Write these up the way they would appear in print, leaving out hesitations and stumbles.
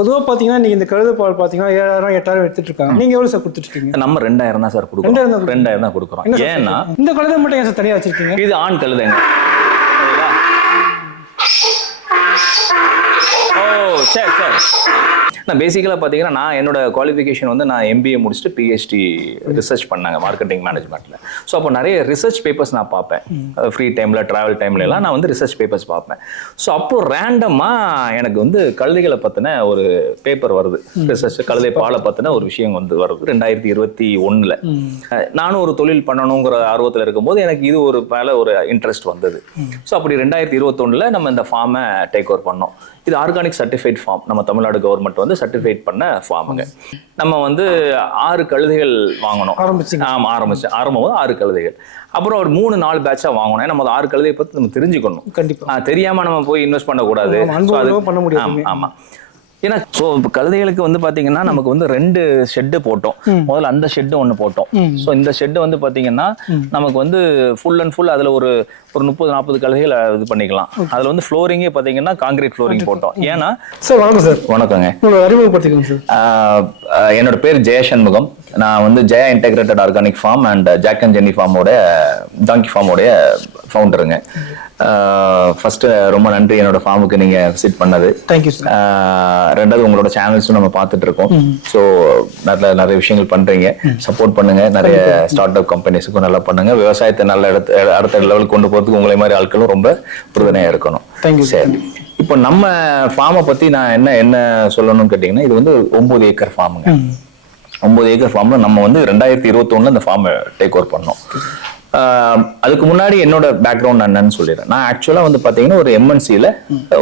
பொதுவாக பார்த்தீங்கன்னா நீங்கள் இந்த கழுதை பால் பார்த்தீங்கன்னா 7,000 8,000 எடுத்துட்டு இருக்காங்க. நீங்கள் எவ்வளோ சார் கொடுத்துருக்கீங்க? நம்ம 2,000 தான் சார் கொடுக்குறோம். 2,000 தான் கொடுக்குறோம். ஏன்னா இந்த கழுதை மட்டும் ஏன் சார் தனியாக வச்சிருக்கீங்க? இது ஆண் கழுதைங்க. ஓ சரி சரி. நான் பேசிக்கலாக பார்த்தீங்கன்னா நான் என்னோட குவாலிஃபிகேஷன் வந்து நான் எம்பிஏ முடிச்சுட்டு பிஹெச்டி ரிசர்ச் பண்ணாங்க மார்க்கெட்டிங் மேனேஜ்மெண்ட்டில். ஸோ அப்போ நிறைய ரிசர்ச் பேப்பர்ஸ் நான் பார்ப்பேன். ஃப்ரீ டைமில் ட்ராவல் டைம்லலாம் நான் வந்து ரிசர்ச் பேப்பர்ஸ் பார்ப்பேன். ஸோ அப்போது ரேண்டமாக எனக்கு வந்து கழுதைகளை பற்றின ஒரு பேப்பர் வருது. ரிசர்ச் கழுதை பாலை பற்றின ஒரு விஷயம் வந்து வருது 2021. நானும் ஒரு தொழில் பண்ணணுங்கிற ஆர்வத்தில் இருக்கும்போது எனக்கு இது ஒரு மேலே ஒரு இன்ட்ரெஸ்ட் வந்தது. ஸோ அப்படி 2021 நம்ம இந்த ஃபார்மை டேக் ஓவர் பண்ணோம். இது ஆர்கானிக் சர்டிஃபைட் ஃபார்ம். நம்ம தமிழ்நாடு கவர்மெண்ட் வந்து சர்டிஃபைட் பண்ண ஃபார்முங்க. நம்ம வந்து 6 கழுதைகள் வாங்கணும். ஆரம்பிச்சோம் 6 கழுதைகள். அப்புறம் ஒரு 3-4 பேட்சா வாங்கணும். நம்ம 6 கழுதையை பற்றி நம்ம தெரிஞ்சுக்கணும். கண்டிப்பா தெரியாம நம்ம போய் இன்வெஸ்ட் பண்ணக்கூடாது. பண்ண முடியாது. ஆமா. ஏன்னா ஸோ கழுதைகளுக்கு வந்து பார்த்தீங்கன்னா நமக்கு வந்து 2 ஷெட்டு போட்டோம். முதல்ல அந்த ஷெட்டு ஒன்று போட்டோம். ஸோ இந்த ஷெட்டு வந்து பார்த்தீங்கன்னா நமக்கு வந்து ஃபுல் அண்ட் ஃபுல் அதில் ஒரு 30-40 கழுதைகள் இது பண்ணிக்கலாம். அதில் வந்து ஃப்ளோரிங்கே பார்த்தீங்கன்னா காங்கிரீட் ஃப்ளோரிங் போட்டோம். ஏன்னா சார் வணக்கம் சார். வணக்கங்க. அறிமுகப்படுத்திக்கோங்க சார். என்னோட பேர் ஜெயசண்முகம். நான் வந்து Jaya integrated organic farm and Jack and Jenny ஃபார்மோட டாங்கி ஃபார்மோடைய ஃபவுண்டருங்க. ஃபர்ஸ்ட் ரொம்ப நன்றி என்னோட ஃபார்முக்கு நீங்க விசிட் பண்ணது. Thank you sir. ரெண்டாவது உங்களோட சேனல்ஸும் நம்ம பார்த்துட்டு இருக்கோம். ஸோ நிறைய விஷயங்கள் பண்றீங்க. சப்போர்ட் பண்ணுங்க. நிறைய ஸ்டார்ட் அப் கம்பெனிஸுக்கும் நல்லா பண்ணுங்க. விவசாயத்தை நல்ல அடுத்த லெவலுக்கு கொண்டு போறதுக்கு உங்களை மாதிரி ஆட்களும் ரொம்ப உறுதுணையா இருக்கணும். Thank you sir. இப்போ நம்ம ஃபார்மை பத்தி நான் என்ன சொல்லணும்னு கேட்டீங்கன்னா இது வந்து 9 ஏக்கர் ஃபார்முங்க. 9 ஏக்கர் ஃபார்ம்ல நம்ம வந்து 2021 இந்த ஃபார்மை டேக் ஓவர் பண்ணோம். அதுக்கு முன்னாடி என்னோட பேக்ரவுண்ட் என்னன்னு சொல்லிடுறேன். நான் ஆக்சுவலா வந்து பாத்தீங்கன்னா ஒரு எம்என்சியில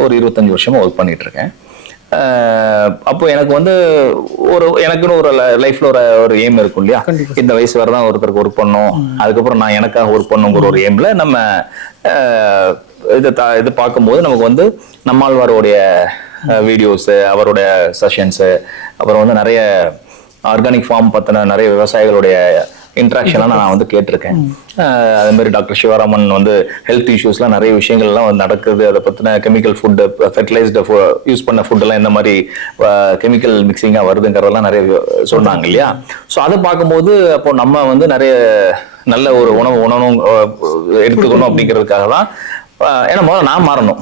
ஒரு 25 வருஷமா ஒர்க் பண்ணிட்டு இருக்கேன். அப்போ எனக்கு வந்து எனக்குன்னு ஒரு லைஃப்ல ஒரு எய்ம் இருக்கும் இல்லையா? இந்த வயசு வரதான் ஒருத்தருக்கு ஒர்க் பண்ணணும், அதுக்கப்புறம் நான் எனக்காக ஒர்க் பண்ணுங்கிற ஒரு எய்ம்ல நம்ம இது பார்க்கும்போது நமக்கு வந்து நம்மாழ்வாரோடைய வீடியோஸ், அவருடைய செஷன்ஸ், அப்புறம் வந்து நிறைய ஆர்கானிக் ஃபார்ம் பத்தின நிறைய விவசாயிகளுடைய இன்ட்ராக்ஷன்லாம் நான் வந்து கேட்டிருக்கேன். அதே மாதிரி டாக்டர் சிவராமன் வந்து ஹெல்த் இஷ்யூஸ்லாம் நிறைய விஷயங்கள்லாம் நடக்குது. அதை பற்றின கெமிக்கல் ஃபுட்டு, ஃபெர்டிலைஸ்டு யூஸ் பண்ண ஃபுட்டெல்லாம் இந்த மாதிரி கெமிக்கல் மிக்சிங்காக வருதுங்கிறதெல்லாம் நிறைய சொன்னாங்க இல்லையா? ஸோ அதை பார்க்கும்போது அப்போ நம்ம வந்து நிறைய நல்ல ஒரு உணவு எடுத்துக்கணும் அப்படிங்கிறதுக்காக தான். ஏன்னா முதல்ல நான் மாறணும்.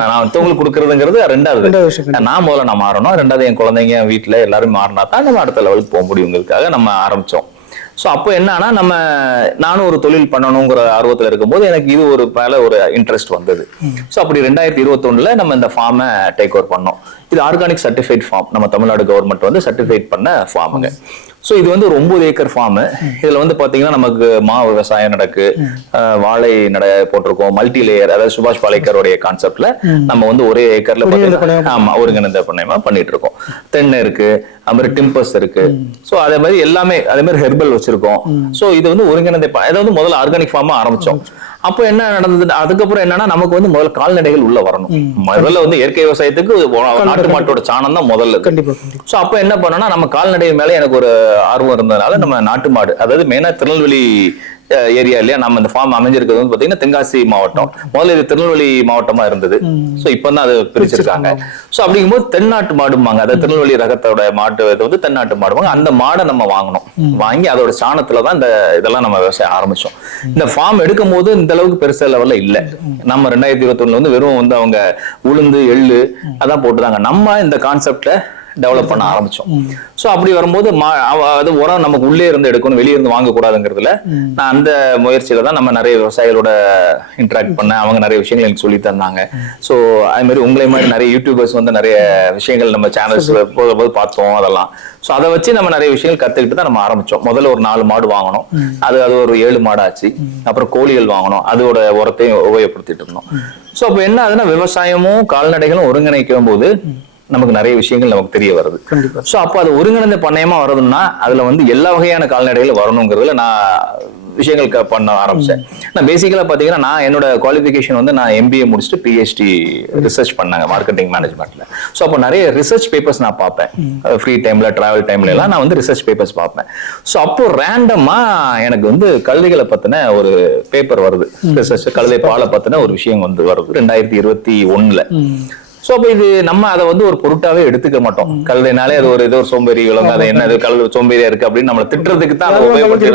நான் அடுத்தவங்களுக்கு கொடுக்கறதுங்கிறது ரெண்டாவது. நான் முதல்ல நான் மாறணும். ரெண்டாவது என் குழந்தைங்க வீட்டுல எல்லாரும் மாறினா தான் நம்ம அடுத்த லெவலுக்கு போக முடியுங்கிறதுக்காக நம்ம ஆரம்பிச்சோம். ஸோ அப்போ என்னன்னா நானும் ஒரு தொழில் பண்ணணுங்கிற ஆர்வத்தில் இருக்கும்போது எனக்கு இது ஒரு மேல ஒரு இன்ட்ரெஸ்ட் வந்தது. ஸோ அப்படி 2021 நம்ம இந்த ஃபார்மை டேக் ஓவர் பண்ணோம். இது ஆர்கானிக் சர்டிஃபைட் ஃபார்ம். நம்ம தமிழ்நாடு கவர்மெண்ட் வந்து சர்டிஃபைட் பண்ண ஃபார்முங்க. ஸோ இது வந்து ஒரு 9 ஏக்கர் ஃபார்மு. இதுல வந்து பாத்தீங்கன்னா நமக்கு விவசாயம் நடக்கு, வாழை போட்டிருக்கோம், மல்டி லேயர், அதாவது சுபாஷ் பாலேக்கருடைய கான்செப்ட்ல நம்ம வந்து ஒரே ஏக்கர்ல ஆமா ஒருங்கிணைந்த பண்ணையமா பண்ணிட்டு இருக்கோம். தென்னை இருக்கு, அது மாதிரி டிம்பர்ஸ் இருக்கு. ஸோ அதே மாதிரி எல்லாமே அதே மாதிரி ஹெர்பல் வச்சிருக்கோம். ஸோ இது வந்து ஒருங்கிணைந்த அதாவது முதல்ல ஆர்கானிக் ஃபார்மா ஆரம்பிச்சோம். அப்போ என்ன நடந்தது? அதுக்கப்புறம் என்னன்னா நமக்கு வந்து முதல்ல கால்நடைகள் உள்ள வரணும். முதல்ல வந்து இயற்கை விவசாயத்துக்கு நாட்டு மாட்டோட சாணம் தான் முதல்ல. சோ அப்ப என்ன பண்ணோம்னா நம்ம கால்நடை மேல எனக்கு ஒரு ஆர்வம் இருந்ததுனால நம்ம நாட்டு மாடு, அதாவது மெயினா திருநெல்வேலி ஏரியா இல்லையா, நம்ம இந்த ஃபார்ம் அமைஞ்சிருக்கிறது வந்து பாத்தீங்கன்னா தென்காசி மாவட்டம். முதல்ல இது திருநெல்வேலி மாவட்டமா இருந்தது. சோ இப்பதான் அது பிரிச்சிருக்காங்க. சோ அப்படிங்கும்போது தென்னாட்டு மாடுமாங்க, அதாவது திருநெல்வேலி ரகத்தோட மாட்டு வந்து தென்னாட்டு மாடுவாங்க. அந்த மாடை நம்ம வாங்கணும். வாங்கி அதோட சாணத்துலதான் இந்த இதெல்லாம் நம்ம விவசாயம் ஆரம்பிச்சோம். இந்த ஃபார்ம் எடுக்கும் போது இந்த அளவுக்கு பெருசா லெவல்ல இல்ல. நம்ம 2021 வந்து வெறும் வந்து அவங்க உளுந்து எள்ளு அதான் போட்டுதாங்க. நம்ம இந்த கான்செப்ட்ல டெவலப் பண்ண ஆரம்பிச்சோம். சோ அப்படி வரும்போது அது உரம் நமக்கு உள்ளே இருந்து எடுக்கணும், வெளியே இருந்து வாங்கக்கூடாதுங்கிறதுல நான் அந்த முயற்சியில தான் நம்ம நிறைய விவசாயிகளோட இன்டராக்ட் பண்ண. அவங்க நிறைய விஷயங்கள் எனக்கு சொல்லி தந்தாங்க. சோ அதே மாதிரி உங்களை மாதிரி நிறைய யூடியூபர்ஸ் வந்து நிறைய விஷயங்கள் நம்ம சேனல்ஸ்ல போது பார்த்தோம். அதெல்லாம் சோ அதை வச்சு நம்ம நிறைய விஷயங்கள் கத்துக்கிட்டு தான் நம்ம ஆரம்பிச்சோம். முதல்ல ஒரு 4 மாடு வாங்கணும். அது ஒரு 7 மாடு ஆச்சு. அப்புறம் கோழிகள் வாங்கணும். அதோட உரத்தையும் உபயோகப்படுத்திட்டு இருந்தோம். சோ அப்ப என்ன ஆகுதுன்னா விவசாயமும் கால்நடைகளும் ஒருங்கிணைக்கும் போது நமக்கு நிறைய விஷயங்கள் நமக்கு தெரிய வருது. சோ அப்ப அது ஒருங்கிணைந்த பண்ணையமா வருதுன்னா அதுல வந்து எல்லா வகையான கால்நடைகளும் வரணுங்கிறதுல நான் விஷயங்கள் பண்ண ஆரம்பிச்சேன். நான் பேசிக்கலா பாத்தீங்கன்னா நான் என்னோட குவாலிஃபிகேஷன் வந்து நான் எம்பிஏ முடிச்சுட்டு பிஹெச்டி ரிசர்ச் பண்ணாங்க மார்க்கெட்டிங் மேனேஜ்மெண்ட்ல. ஸோ அப்போ நிறைய ரிசர்ச் பேப்பர்ஸ் நான் பார்ப்பேன். ஃப்ரீ டைம்ல டிராவல் டைம்ல எல்லாம் நான் வந்து ரிசர்ச் பேப்பர்ஸ் பார்ப்பேன். ஸோ அப்போ ரேண்டமா எனக்கு வந்து கழுதைகளை பத்தின ஒரு பேப்பர் வருது. ரிசர்ச் கழுதை பாலை பத்தின ஒரு விஷயம் வந்து வருது 2021. சோ அப்ப இது நம்ம அதை வந்து ஒரு பொருட்டாவே எடுத்துக்க மாட்டோம். கழுதைனாலே அது ஒரு ஏதோ ஒரு சோம்பேறி விலங்கு, அது என்னது கழுதை சோம்பேறியா இருக்கு அப்படின்னு நம்மளை திட்டுறதுக்கு தான் அதை உபயோகப்படுத்தி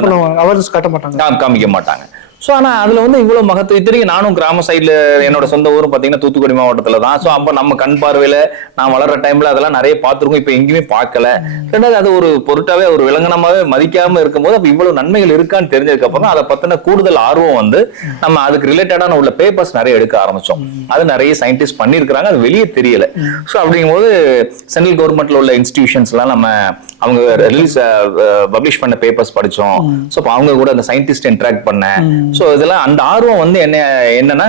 காமிக்க மாட்டாங்க. சோ ஆனா அதுல வந்து இவ்வளவு மகத்துவம். இத்தனைக்கு நானும் கிராம சைட்ல என்னோட சொந்த ஊரும் பாத்தீங்கன்னா தூத்துக்குடி மாவட்டத்துல தான். சோ அப்ப நம்ம கண் பார்வையில நான் வளர்ற டைம்ல அதெல்லாம் நிறைய பார்த்திருக்கோம். இப்ப எங்கேயுமே பார்க்கல. ரெண்டாவது அது ஒரு பொருட்டாவே ஒரு விலங்கினமாவே மதிக்காம இருக்கும்போது அப்ப இவ்வளவு நன்மைகள் இருக்கான்னு தெரிஞ்சதுக்கு அப்புறம் அதை பத்தின கூடுதல் ஆர்வம் வந்து நம்ம அதுக்கு ரிலேட்டடான உள்ள பேப்பர்ஸ் நிறைய எடுக்க ஆரம்பிச்சோம். அது நிறைய சயின்டிஸ்ட் பண்ணிருக்காங்க, அது வெளியே தெரியல. சோ அப்படிங்கும் போது சென்ட்ரல் கவர்மெண்ட்ல உள்ள இன்ஸ்டிடியூஷன்ஸ் எல்லாம் நம்ம அவங்க ரிலீஸ் பப்ளிஷ் பண்ண பேப்பர்ஸ் படிச்சோம். சோ அவங்க கூட அந்த சயின்டிஸ்ட் இன்டராக்ட் பண்ண. சோ இதெல்லாம் அந்த ஆர்வம் வந்து என்னன்னா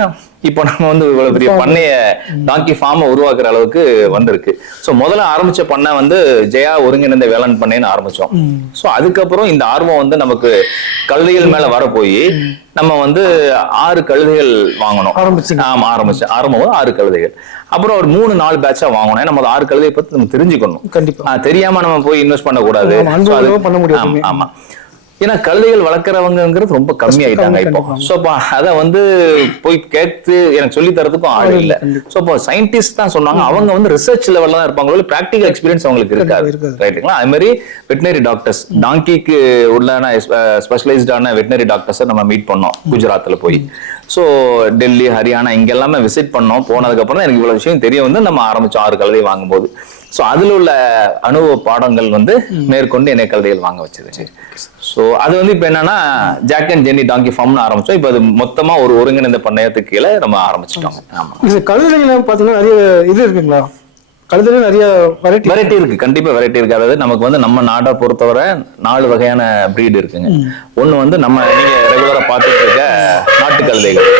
இப்போ நம்ம வந்து இவ்வளவு பெரிய பண்ணைய டாங்கி ஃபார்ம் உருவாக்குற அளவுக்கு வந்திருக்கு. சோ முதல்ல ஆரம்பிச்ச பண்ணை வந்து ஜெயா ஒருங்கிணைந்த வேளாண் பண்ணைன்னு ஆரம்பிச்சோம். சோ அதுக்கப்புறம் இந்த ஆர்வம் வந்து நமக்கு கழுதைகள் மேல வர போய் நம்ம வந்து 6 கழுதைகள் வாங்கணும். ஆமா ஆரம்பம் 6 கழுதைகள். அப்புறம் ஒரு 3-4 பேட்சா வாங்கணும். ஏன்னா நம்ம 6 கழுதையை பத்தி நம்ம தெரிஞ்சுக்கணும். கண்டிப்பா தெரியாம நம்ம போய் இன்வெஸ்ட் பண்ணக்கூடாது. ஆமா ஏன்னா கழுதைகள் வளர்க்குறவங்கிறது ரொம்ப கம்மி ஆயிட்டாங்க இப்போ. சோ அத வந்து போய் கேட்டு எனக்கு சொல்லி தரதுக்கும் ஆள் இல்லை. சோ இப்போ சயின்டிஸ்ட் தான் சொன்னாங்க, அவங்க வந்து ரிசர்ச் லெவல்ல தான் இருப்பாங்க, பிராக்டிகல் எக்ஸ்பீரியன்ஸ் அவங்களுக்கு இருக்காது. ரைட்டுங்களா? அது மாதிரி வெட்டினரி டாக்டர்ஸ், டாங்கிக்கு உள்ளான ஸ்பெஷலைஸ்டான வெட்டினரி டாக்டர்ஸை நம்ம மீட் பண்ணோம் குஜராத்ல போய். சோ டெல்லி, ஹரியானா இங்க எல்லாமே விசிட் பண்ணோம். போனதுக்கு அப்புறம் எனக்கு இவ்வளவு விஷயம் தெரிய வந்து நம்ம ஆரம்பிச்சோம் 6 கழுதை வாங்கும்போது. சோ அதுல உள்ள அனுபவ பாடங்கள் வந்து மேற்கொண்டு என்னை கழுதைகள் வாங்க வச்சது. சோ அது வந்து இப்ப என்னன்னா ஜாக் அண்ட் ஜென்னி டாங்கி ஃபார்ம்னு ஆரம்பிச்சோம். இப்ப அது மொத்தமா ஒரு ஒருங்கிணைந்த பண்ணையத்துக்கு கீழே நம்ம ஆரம்பிச்சிட்டோம். ஆமா கழுதைகள் பாத்தீங்கன்னா நிறைய இது இருக்குங்களா? கழுதையில நிறைய வெரைட்டி இருக்கு. கண்டிப்பா வெரைட்டி இருக்கு. அதாவது நமக்கு வந்து நம்ம நாட்டை பொறுத்தவரை 4 வகையான பிரீடு இருக்குங்க. ஒண்ணு வந்து நம்ம நீங்க ரெகுலரா பார்த்துட்டு இருக்க நாட்டு கழுதைகள்.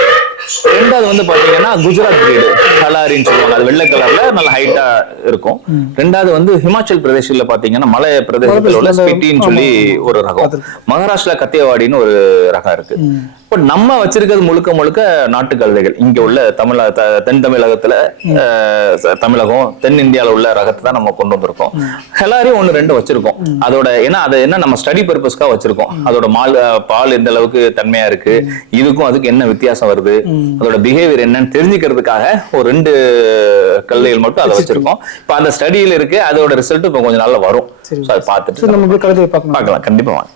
ரெண்டாவது வந்து பாத்தீங்கன்னா குஜராத் பிரீடு கலாரின்னு சொல்லுவாங்க, அது வெள்ளை கலர்ல நல்ல ஹைட்டா இருக்கும். ரெண்டாவது வந்து ஹிமாச்சல் பிரதேசத்துல பாத்தீங்கன்னா மலை பிரதேசத்துல உள்ள ஸ்பிட்டின்னு சொல்லி ஒரு ரகம். மகாராஷ்டிரா கத்தியவாடின்னு ஒரு ரகம் இருக்கு. இப்ப நம்ம வச்சிருக்கிறது முழுக்க முழுக்க நாட்டு கழுதைகள். இங்க உள்ள தென் தமிழகத்துல தமிழகம் தென்னிந்தியால உள்ள ரகத்தை தான் நம்ம கொண்டு வந்திருக்கோம். எல்லாரையும் 1-2 வச்சிருக்கோம். அதோட ஏன்னா அதை என்ன நம்ம ஸ்டடி பர்பஸ்க்காக வச்சிருக்கோம். அதோட பால் எந்த அளவுக்கு தன்மையா இருக்கு, இதுக்கும் அதுக்கு என்ன வித்தியாசம் வருது, அதோட பிஹேவியர் என்னன்னு தெரிஞ்சுக்கிறதுக்காக ஒரு 2 கழுதைகள் மட்டும் அதை வச்சிருக்கோம். இப்ப அந்த ஸ்டடியில இருக்கு. அதோட ரிசல்ட் இப்ப கொஞ்சம் நாள்ல வரும். அதை பார்த்துட்டு நம்ம கழுதையை பார்க்கலாம். கண்டிப்பா வாங்க.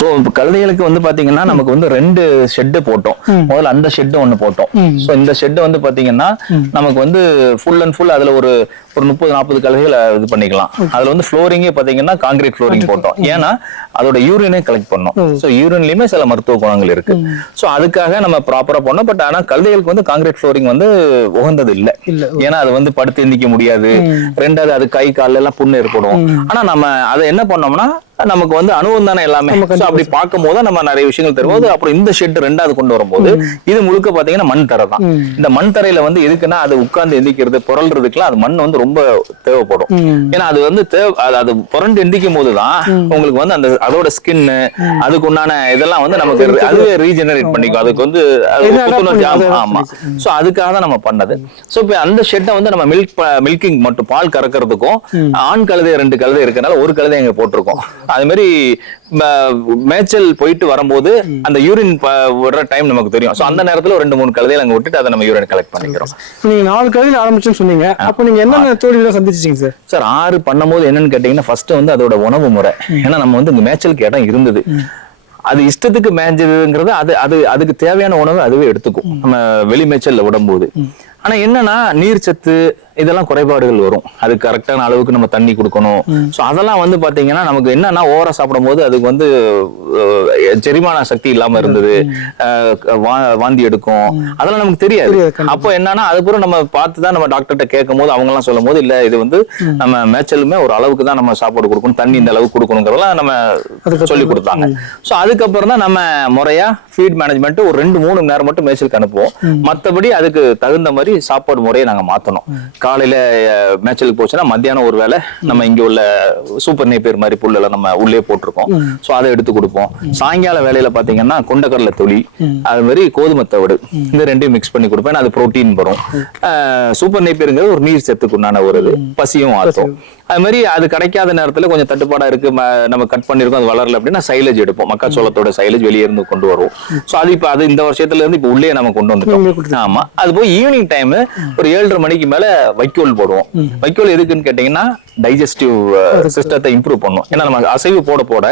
சோ கழுதைகளுக்கு வந்து பாத்தீங்கன்னா நமக்கு வந்து 2 ஷெட் போட்டோம். முதல்ல அந்த ஷெட் ஒண்ணு போட்டோம். சோ இந்த ஷெட் வந்து பாத்தீங்கன்னா நமக்கு வந்து ஃபுல் அண்ட் ஃபுல் அதுல ஒரு 30-40 கழுதைகள் இது பண்ணிக்கலாம். அதுல வந்து ஃப்ளோரிங்கே பாத்தீங்கன்னா கான்கிரீட் ஃப்ளோரிங் போட்டோம். ஏன்னா அதோட யூரினை கலெக்ட் பண்ணோம். சோ யூரின்லயுமே சில மருத்துவ குணங்கள் இருக்கு. சோ அதுக்காக நம்ம ப்ராப்பரா பண்ணோம். பட் ஆனா கழுதைகளுக்கு வந்து கான்கிரீட் ஃப்ளோரிங் வந்து உகந்தது இல்ல. ஏன்னா அது வந்து படுத்து எந்திக்க முடியாது. ரெண்டாவது அது கை கால்ல எல்லாம் புண்ணு ஏற்படும். ஆனா நம்ம அதை என்ன பண்ணோம்னா நமக்கு வந்து அனுபவம் தானே எல்லாமே. அப்படி பார்க்கும் போது நம்ம நிறைய விஷயங்கள் தரும்போது அப்புறம் இந்த ஷெட் 2வது கொண்டு வரும்போது இது முழுக்க பாத்தீங்கன்னா மண் தரை தான். இந்த மண் தரையில வந்து எதுக்குன்னா அது உட்கார்ந்து எந்திக்கிறது புரள்றதுக்குலாம் அது மண் வந்து ரொம்ப தேவைப்படும். ஏன்னா அது வந்து அது புரண்டு எந்திக்கும் போதுதான் உங்களுக்கு வந்து அந்த அதோட ஸ்கின் அதுக்கு உண்டான இதெல்லாம் வந்து நமக்கு அதுவே ரீஜெனரேட் பண்ணிக்கும். அதுக்கு வந்து ஆமா. சோ அதுக்காக தான் நம்ம பண்ணது. சோ இப்ப அந்த ஷெட்டை வந்து நம்ம மில்கிங் மட்டும் பால் கறக்கிறதுக்கும் ஆண் கழுதை 2 கழுதை இருக்கனால ஒரு கழுதை எங்க போட்டிருக்கோம். அது மாதிரி மேய்ச்சல் போயிட்டு வரும்போது அந்த யூரின் விடுற டைம் நமக்கு தெரியும். சோ அந்த நேரத்துல 2-3 கழுதைகள் அங்க விட்டுட்டு அதை நம்ம யூரின் கலெக்ட் பண்ணிக்கிறோம். நீங்க 4 கழுதைகள் ஆரம்பிச்சுன்னு சொன்னீங்க. அப்ப நீங்க என்னென்ன தோல்விகளை சந்திச்சீங்க சார்? 6 பண்ணும்போது என்னன்னு கேட்டீங்கன்னா ஃபர்ஸ்ட் வந்து அதோட உணவு முறை. ஏன்னா நம்ம வந்து இங்க மேய்ச்சலுக்கு இடம் இருந்தது. அது இஷ்டத்துக்கு மேய்ஞ்சதுங்கிறது அதுக்கு தேவையான உணவு அதுவே எடுத்துக்கும் நம்ம வெளி மேய்ச்சல்ல விடும்போது. ஆனா என்னன்னா நீர் சத்து இதெல்லாம் குறைபாடுகள் வரும். அது கரெக்டான அளவுக்கு நம்ம தண்ணி கொடுக்கணும். சோ அதெல்லாம் வந்து பாத்தீங்கன்னா நமக்கு என்னன்னா ஓவரா சாப்பிடும் போது அதுக்கு வந்து செரிமான சக்தி இல்லாம இருந்தது, வாந்தி எடுக்கும், அதெல்லாம் நமக்கு தெரியாது. அப்போ என்னன்னா அதுக்கப்புறம் நம்ம பார்த்துதான் நம்ம டாக்டர்கிட்ட கேட்கும் போது அவங்க எல்லாம் சொல்லும் போது இல்ல இது வந்து நம்ம மேய்ச்சலுமே ஒரு அளவுக்கு தான் நம்ம சாப்பாடு கொடுக்கணும், தண்ணி இந்த அளவுக்கு கொடுக்கணுங்கிறதெல்லாம் நம்ம சொல்லி கொடுத்தாங்க. சோ அதுக்கப்புறம் தான் நம்ம முறையா ஃபீட் மேனேஜ்மெண்ட் ஒரு 2-3 மணி நேரம் மட்டும் மேய்ச்சலுக்கு அனுப்புவோம். மற்றபடி அதுக்கு தகுந்த மாதிரி சாப்பாடு முறையை நாங்க மாத்தணும். காலையில மேய்ச்சலுக்கு போச்சுன்னா மத்தியானம் ஒரு வேளை நம்ம இங்க உள்ள சூப்பர் நேப்பியர் மாதிரி புல்லெல்லாம் நம்ம உள்ளே போட்டிருக்கோம். சோ அதை எடுத்து கொடுப்போம். சாயங்கால வேலையில பாத்தீங்கன்னா கொண்டக்கடலை தொளி அது மாதிரி கோதுமை தவிடு இந்த 2ஐயும் மிக்ஸ் பண்ணி கொடுப்பேன். அது புரோட்டீன் வரும். சூப்பர் நேப்பியருங்கிறது ஒரு நீர் சத்துக்கு உண்டான ஒரு இது, பசியும் ஆற்றும். அது மாதிரி அது கிடைக்காத நேரத்துல கொஞ்சம் தட்டுப்பாடா இருக்கு, நம்ம கட் பண்ணிருக்கோம் அது வளரல அப்படின்னா சைலேஜ் எடுப்போம், மக்காச்சோளத்தோட சைலேஜ் வெளியே இருந்து கொண்டு வருவோம். ஸோ அது இப்போ அது இந்த வருஷத்துல இருந்து இப்போ உள்ளே நம்ம கொண்டு வந்துட்டோம். ஆமா, அது போய் ஈவினிங் டைம் ஒரு 7:30 மணிக்கு மேல வைக்கோல் போடுவோம். வைக்கோல் எதுக்குன்னு கேட்டீங்கன்னா டைஜஸ்டிவ் சிஸ்டத்தை இம்ப்ரூவ் பண்ணும். ஏன்னா நம்ம அசைவு போட போட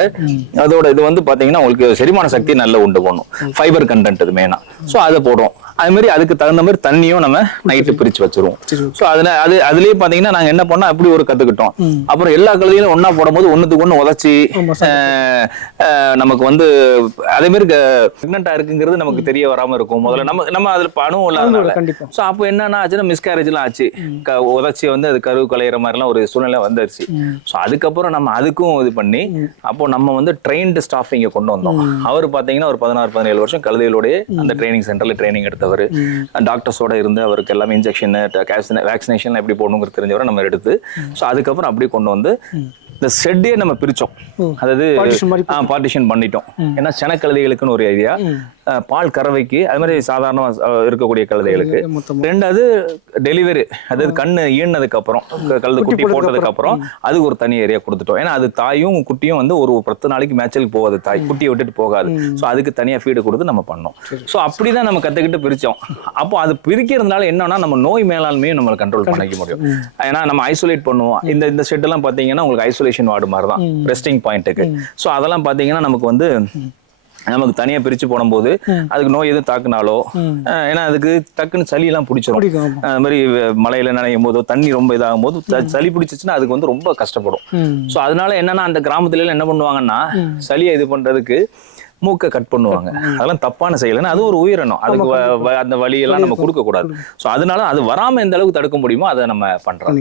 அதோட இது வந்து பாத்தீங்கன்னா உங்களுக்கு செரிமான சக்தி நல்லா உண்டு பண்ணும், ஃபைபர் கண்டென்ட் இது மெயினா. ஸோ அதை போடுறோம். அது மாதிரி அதுக்கு தகுந்த மாதிரி தண்ணியும் நம்ம நைட்டு பிரிச்சு வச்சிருவோம். ஸோ அதுலயே பாத்தீங்கன்னா நாங்க என்ன பண்ணோம் அப்படி ஒரு கத்துக்கிட்டோம். அப்புறம் எல்லா கழுதையிலும் ஒன்னா போடும்போது ஒண்ணுத்துக்கு ஒண்ணு உதச்சி நமக்கு வந்து அதே மாதிரி பிரெக்னெண்டா இருக்குங்கிறது நமக்கு தெரிய வராம இருக்கும். முதல்ல நம்ம அதுல அணுவும் இல்லாத. ஸோ அப்போ என்னன்னா ஆச்சுன்னா மிஸ்கேரேஜ் எல்லாம் ஆச்சு, உதச்சி வந்து அது கருவு கலையிற மாதிரி எல்லாம் ஒரு சூழ்நிலை வந்துருச்சு. ஸோ அதுக்கப்புறம் நம்ம அதுக்கும் இது பண்ணி அப்போ நம்ம வந்து ட்ரெயின்டு ஸ்டாஃப் இங்க கொண்டு வந்தோம். அவர் பாத்தீங்கன்னா ஒரு 16-17 வருஷம் கழுதைகளோட அந்த ட்ரைனிங் சென்டர்ல ட்ரைனிங் எடுத்தவர், டாக்டர்ஸோட இருந்து அவருக்கு எல்லாமே இன்ஜெக்ஷன் வேக்சினேஷன் எப்படி போடணுங்கிறது தெரிஞ்சவரை நம்ம எடுத்து ஸோ அதுக்கப்புறம் அப்படி கொண்டு வந்து இந்த ஷெட்டே நம்ம பிரிச்சோம். அதாவது பார்ட்டிஷன் பண்ணிட்டோம். ஏன்னா செனக்கழுதைகளுக்குன்னு ஒரு ஐடியா, பால் கறவைக்கு அது மாதிரி சாதாரணமா இருக்கக்கூடிய கழுதைகளுக்கு. ரெண்டாவது டெலிவரி, அதாவது கண்ணு ஈனதுக்கு அப்புறம் கழுது குட்டி போட்டதுக்கு அப்புறம் அதுக்கு ஒரு தனி ஏரியா கொடுத்துட்டோம். ஏன்னா அது தாயும் குட்டியும் வந்து ஒரு 10 நாளைக்கு மேய்ச்சலுக்கு போகாது, தாய் குட்டியை விட்டுட்டு போகாது. ஸோ அதுக்கு தனியா ஃபீடு கொடுத்து நம்ம பண்ணோம். ஸோ அப்படிதான் நம்ம கத்துக்கிட்டு பிரிச்சோம். அப்போ அது பிரிக்கிறதுனால என்னன்னா நம்ம நோய் மேலாண்மையும் நம்ம கண்ட்ரோல் பண்ணிக்க முடியும். ஏன்னா நம்ம ஐசோலேட் பண்ணுவோம். இந்த ஷெட் எல்லாம் பாத்தீங்கன்னா உங்களுக்கு ஐசோலேஷன் வார்டு மாதிரி தான் ரெஸ்டிங் பாயிண்ட்டுக்கு. ஸோ அதெல்லாம் பாத்தீங்கன்னா நமக்கு வந்து நமக்கு தனியா பிரிச்சு போடும்போது அதுக்கு நோய் எதுவும் தாக்குனாலோ, ஏன்னா அதுக்கு டக்குன்னு சளி எல்லாம் பிடிச்சிரும். அது மாதிரி மழையில நனையும் போதோ தண்ணி ரொம்ப இதாகும் போது சளி பிடிச்சிச்சுன்னா அதுக்கு வந்து ரொம்ப கஷ்டப்படும். ஸோ அதனால என்னன்னா அந்த கிராமத்துல எல்லாம் என்ன பண்ணுவாங்கன்னா சளியை இது பண்றதுக்கு மூக்கை கட் பண்ணுவாங்க. அதெல்லாம் தப்பான செயல். அது ஒரு உயிரினம், அதுக்கு அந்த வலியெல்லாம் நம்ம கொடுக்க கூடாது. ஸோ அதனால அது வராம எந்த அளவுக்கு தடுக்க முடியுமோ அதை நம்ம பண்றோம்.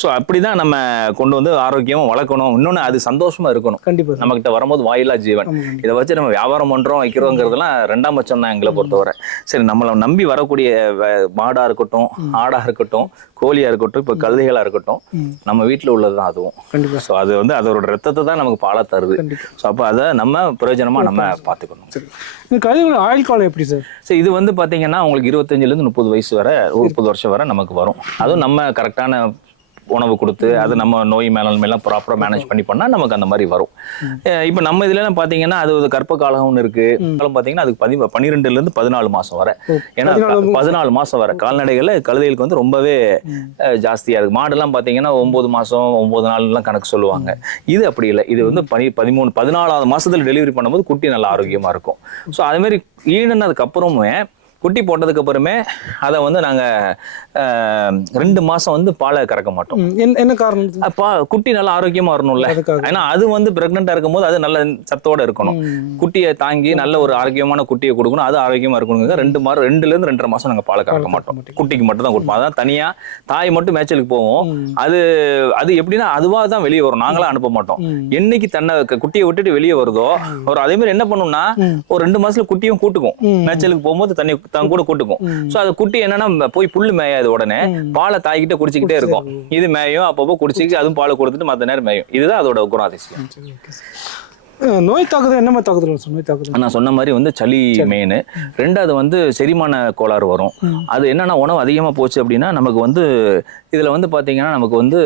ஸோ அப்படிதான் நம்ம கொண்டு வந்து ஆரோக்கியமா வளர்க்கணும். இன்னொன்னு அது சந்தோஷமா இருக்கணும். கண்டிப்பா நம்ம கிட்ட வரும்போது வாயிலா ஜீவன். இதை வச்சு நம்ம வியாபாரம் பண்றோம் வைக்கிறோங்கிறதுலாம் 2ஆம் பட்சம் தான் எங்களை பொறுத்தவரை. சரி, நம்மளை நம்பி வரக்கூடிய மாடா இருக்கட்டும், ஆடா இருக்கட்டும், கோழியா இருக்கட்டும், இப்ப கழுதைகளா இருக்கட்டும், நம்ம வீட்டுல உள்ளதுதான் அதுவும். ஸோ அது வந்து அதோட ரத்தத்தை தான் நமக்கு பாலா தருது. ஸோ அப்போ அதை நம்ம பிரயோஜனமா நம்ம பார்த்துக்கணும். கழுதைகளோட ஆயுள் காலம் எப்படி சார்? சரி, இது வந்து பாத்தீங்கன்னா உங்களுக்கு 25 இருந்து 30 வயசு வரை, 30 வருஷம் வரை நமக்கு வரும். அதுவும் நம்ம கரெக்டான உணவு கொடுத்து அது நம்ம நோய் மேலாண்மை எல்லாம் ப்ராப்பரா மேனேஜ் பண்ணி பண்ணா நமக்கு அந்த மாதிரி வரும். இப்ப நம்ம இதுல எல்லாம் பாத்தீங்கன்னா அது ஒரு கர்ப்ப காலம் இருக்கு. பாத்தீங்கன்னா அதுக்கு 12 இருந்து 14 மாசம் வரை. ஏன்னா 14 மாசம் வரை கால்நடைகள்ல கழுதைகளுக்கு வந்து ரொம்பவே ஜாஸ்தியா இருக்கு. மாடு எல்லாம் பாத்தீங்கன்னா 9 மாசம் 9 நாள் எல்லாம் கணக்கு சொல்லுவாங்க. இது அப்படி இல்லை. இது வந்து 13 14ஆவது மாசத்துல டெலிவரி பண்ணும்போது குட்டி நல்லா ஆரோக்கியமா இருக்கும். ஸோ அதே மாதிரி ஈனதுக்கு அப்புறமே குட்டி போட்டதுக்கு அப்புறமே அதை வந்து நாங்க 2 மாசம் வந்து பாலை கறக்க மாட்டோம். என்ன காரணம்? குட்டி நல்லா ஆரோக்கியமா வரணும்ல. ஏன்னா அது வந்து பிரெக்னெண்டா இருக்கும் போது அது நல்ல சத்தோட இருக்கணும். குட்டியை தாங்கி நல்ல ஒரு ஆரோக்கியமான குட்டியை கொடுக்கணும். அது ஆரோக்கியமா இருக்கணுங்க. 2 இருந்து 2.5 மாசம் நாங்க பாலை கறக்க மாட்டோம். குட்டிக்கு மட்டும் தான் கொடுப்போம். அதான் தனியா தாய் மட்டும் மேய்ச்சலுக்கு போவோம். அது எப்படின்னா அதுவா தான் வெளியே வரும், நாங்களாம் அனுப்ப மாட்டோம். என்னைக்கு தன்னை குட்டியை விட்டுட்டு வெளியே வருதோ ஒரு அதே மாதிரி என்ன பண்ணும்னா ஒரு 2 மாசத்துல குட்டியும் கூட்டுக்கும். மேய்ச்சலுக்கு போகும்போது தண்ணி தான் கூட கூட்டுக்கும். சோ அது குட்டி என்னன்னா போய் புல்லு மேயாது, உடனே பாலை தாய்கிட்ட குடிச்சுக்கிட்டே இருக்கும். இது மேயும், அப்பப்போ குடிச்சுக்கிட்டு அதுவும் பாலை கொடுத்துட்டு மற்ற நேரம் மேயும். இதுதான் அதோட குணாதிசயம். நோய் தாக்குதல் என்ன மாதிரி தாக்குதல்? நோய் தாக்குதல் நான் சொன்ன மாதிரி வந்து சளி மெயின். ரெண்டாவது வந்து செரிமான கோளாறு வரும். அது என்னன்னா உணவு அதிகமா போச்சு அப்படின்னா நமக்கு வந்து இதுல வந்து பாத்தீங்கன்னா நமக்கு வந்து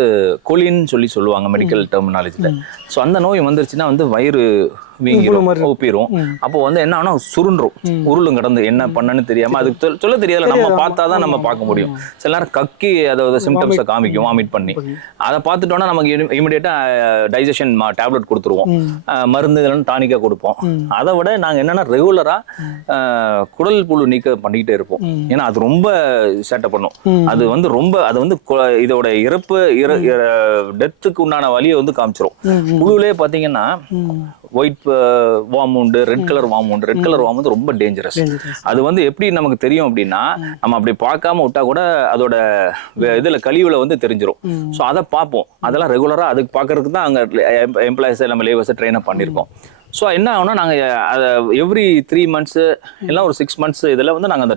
கொலின்னு சொல்லுவாங்க மெடிக்கல் டெர்மினாலஜில. ஸோ அந்த நோய் வந்துருச்சுன்னா வந்து வயிறு வீங்கிரும், ஒப்பிரும். அப்போ வந்து என்ன ஆனா சுருண்டும், உருளும் கடந்து என்ன பண்ணன்னு தெரியாம அதுக்கு சொல்ல தெரியாதுல, நம்ம பார்த்தாதான் நம்ம பார்க்க முடியும். சில நேரம் கக்கி அதோட சிம்டம்ஸை காமிக்கும், வாமிட் பண்ணி. அதை பார்த்துட்டோம்னா நமக்கு இமிடியேட்டா டைஜஷன் டேப்லெட் கொடுத்துருவோம், மருந்து டானிக்கா கொடுப்போம். அதை விட நாங்க என்னன்னா ரெகுலரா குடல் புழு நீக்க பண்ணிக்கிட்டே இருப்போம். ஏன்னா அது ரொம்ப சேட்டை பண்ணும். அது வந்து ரொம்ப அது வந்து இதோட இறப்பு டெத்துக்கு உண்டான வலியை வந்து காமிச்சிரும். புழுலே பாத்தீங்கன்னா ஒயிட் வார்ம் உண்டு, ரெட் கலர் வார்ம் உண்டு. ரெட் கலர் வார்ம் வந்து ரொம்ப டேஞ்சரஸ். அது வந்து எப்படி நமக்கு தெரியும் அப்படின்னா நம்ம அப்படி பார்க்காம விட்டா கூட அதோட இதுல கழிவுல வந்து தெரிஞ்சிடும். ஸோ அதை பார்ப்போம். அதெல்லாம் ரெகுலரா அதுக்கு பார்க்கறதுக்கு தான் அங்க எம்ப்ளாயிஸ் நம்ம லேபர்ஸ் ட்ரெயின் அப் பண்ணியிருக்கோம். ஸோ என்ன ஆகும்னா நாங்கள் அதை எவ்ரி 3 months எல்லாம் ஒரு 6 months இதில் வந்து நாங்கள் அந்த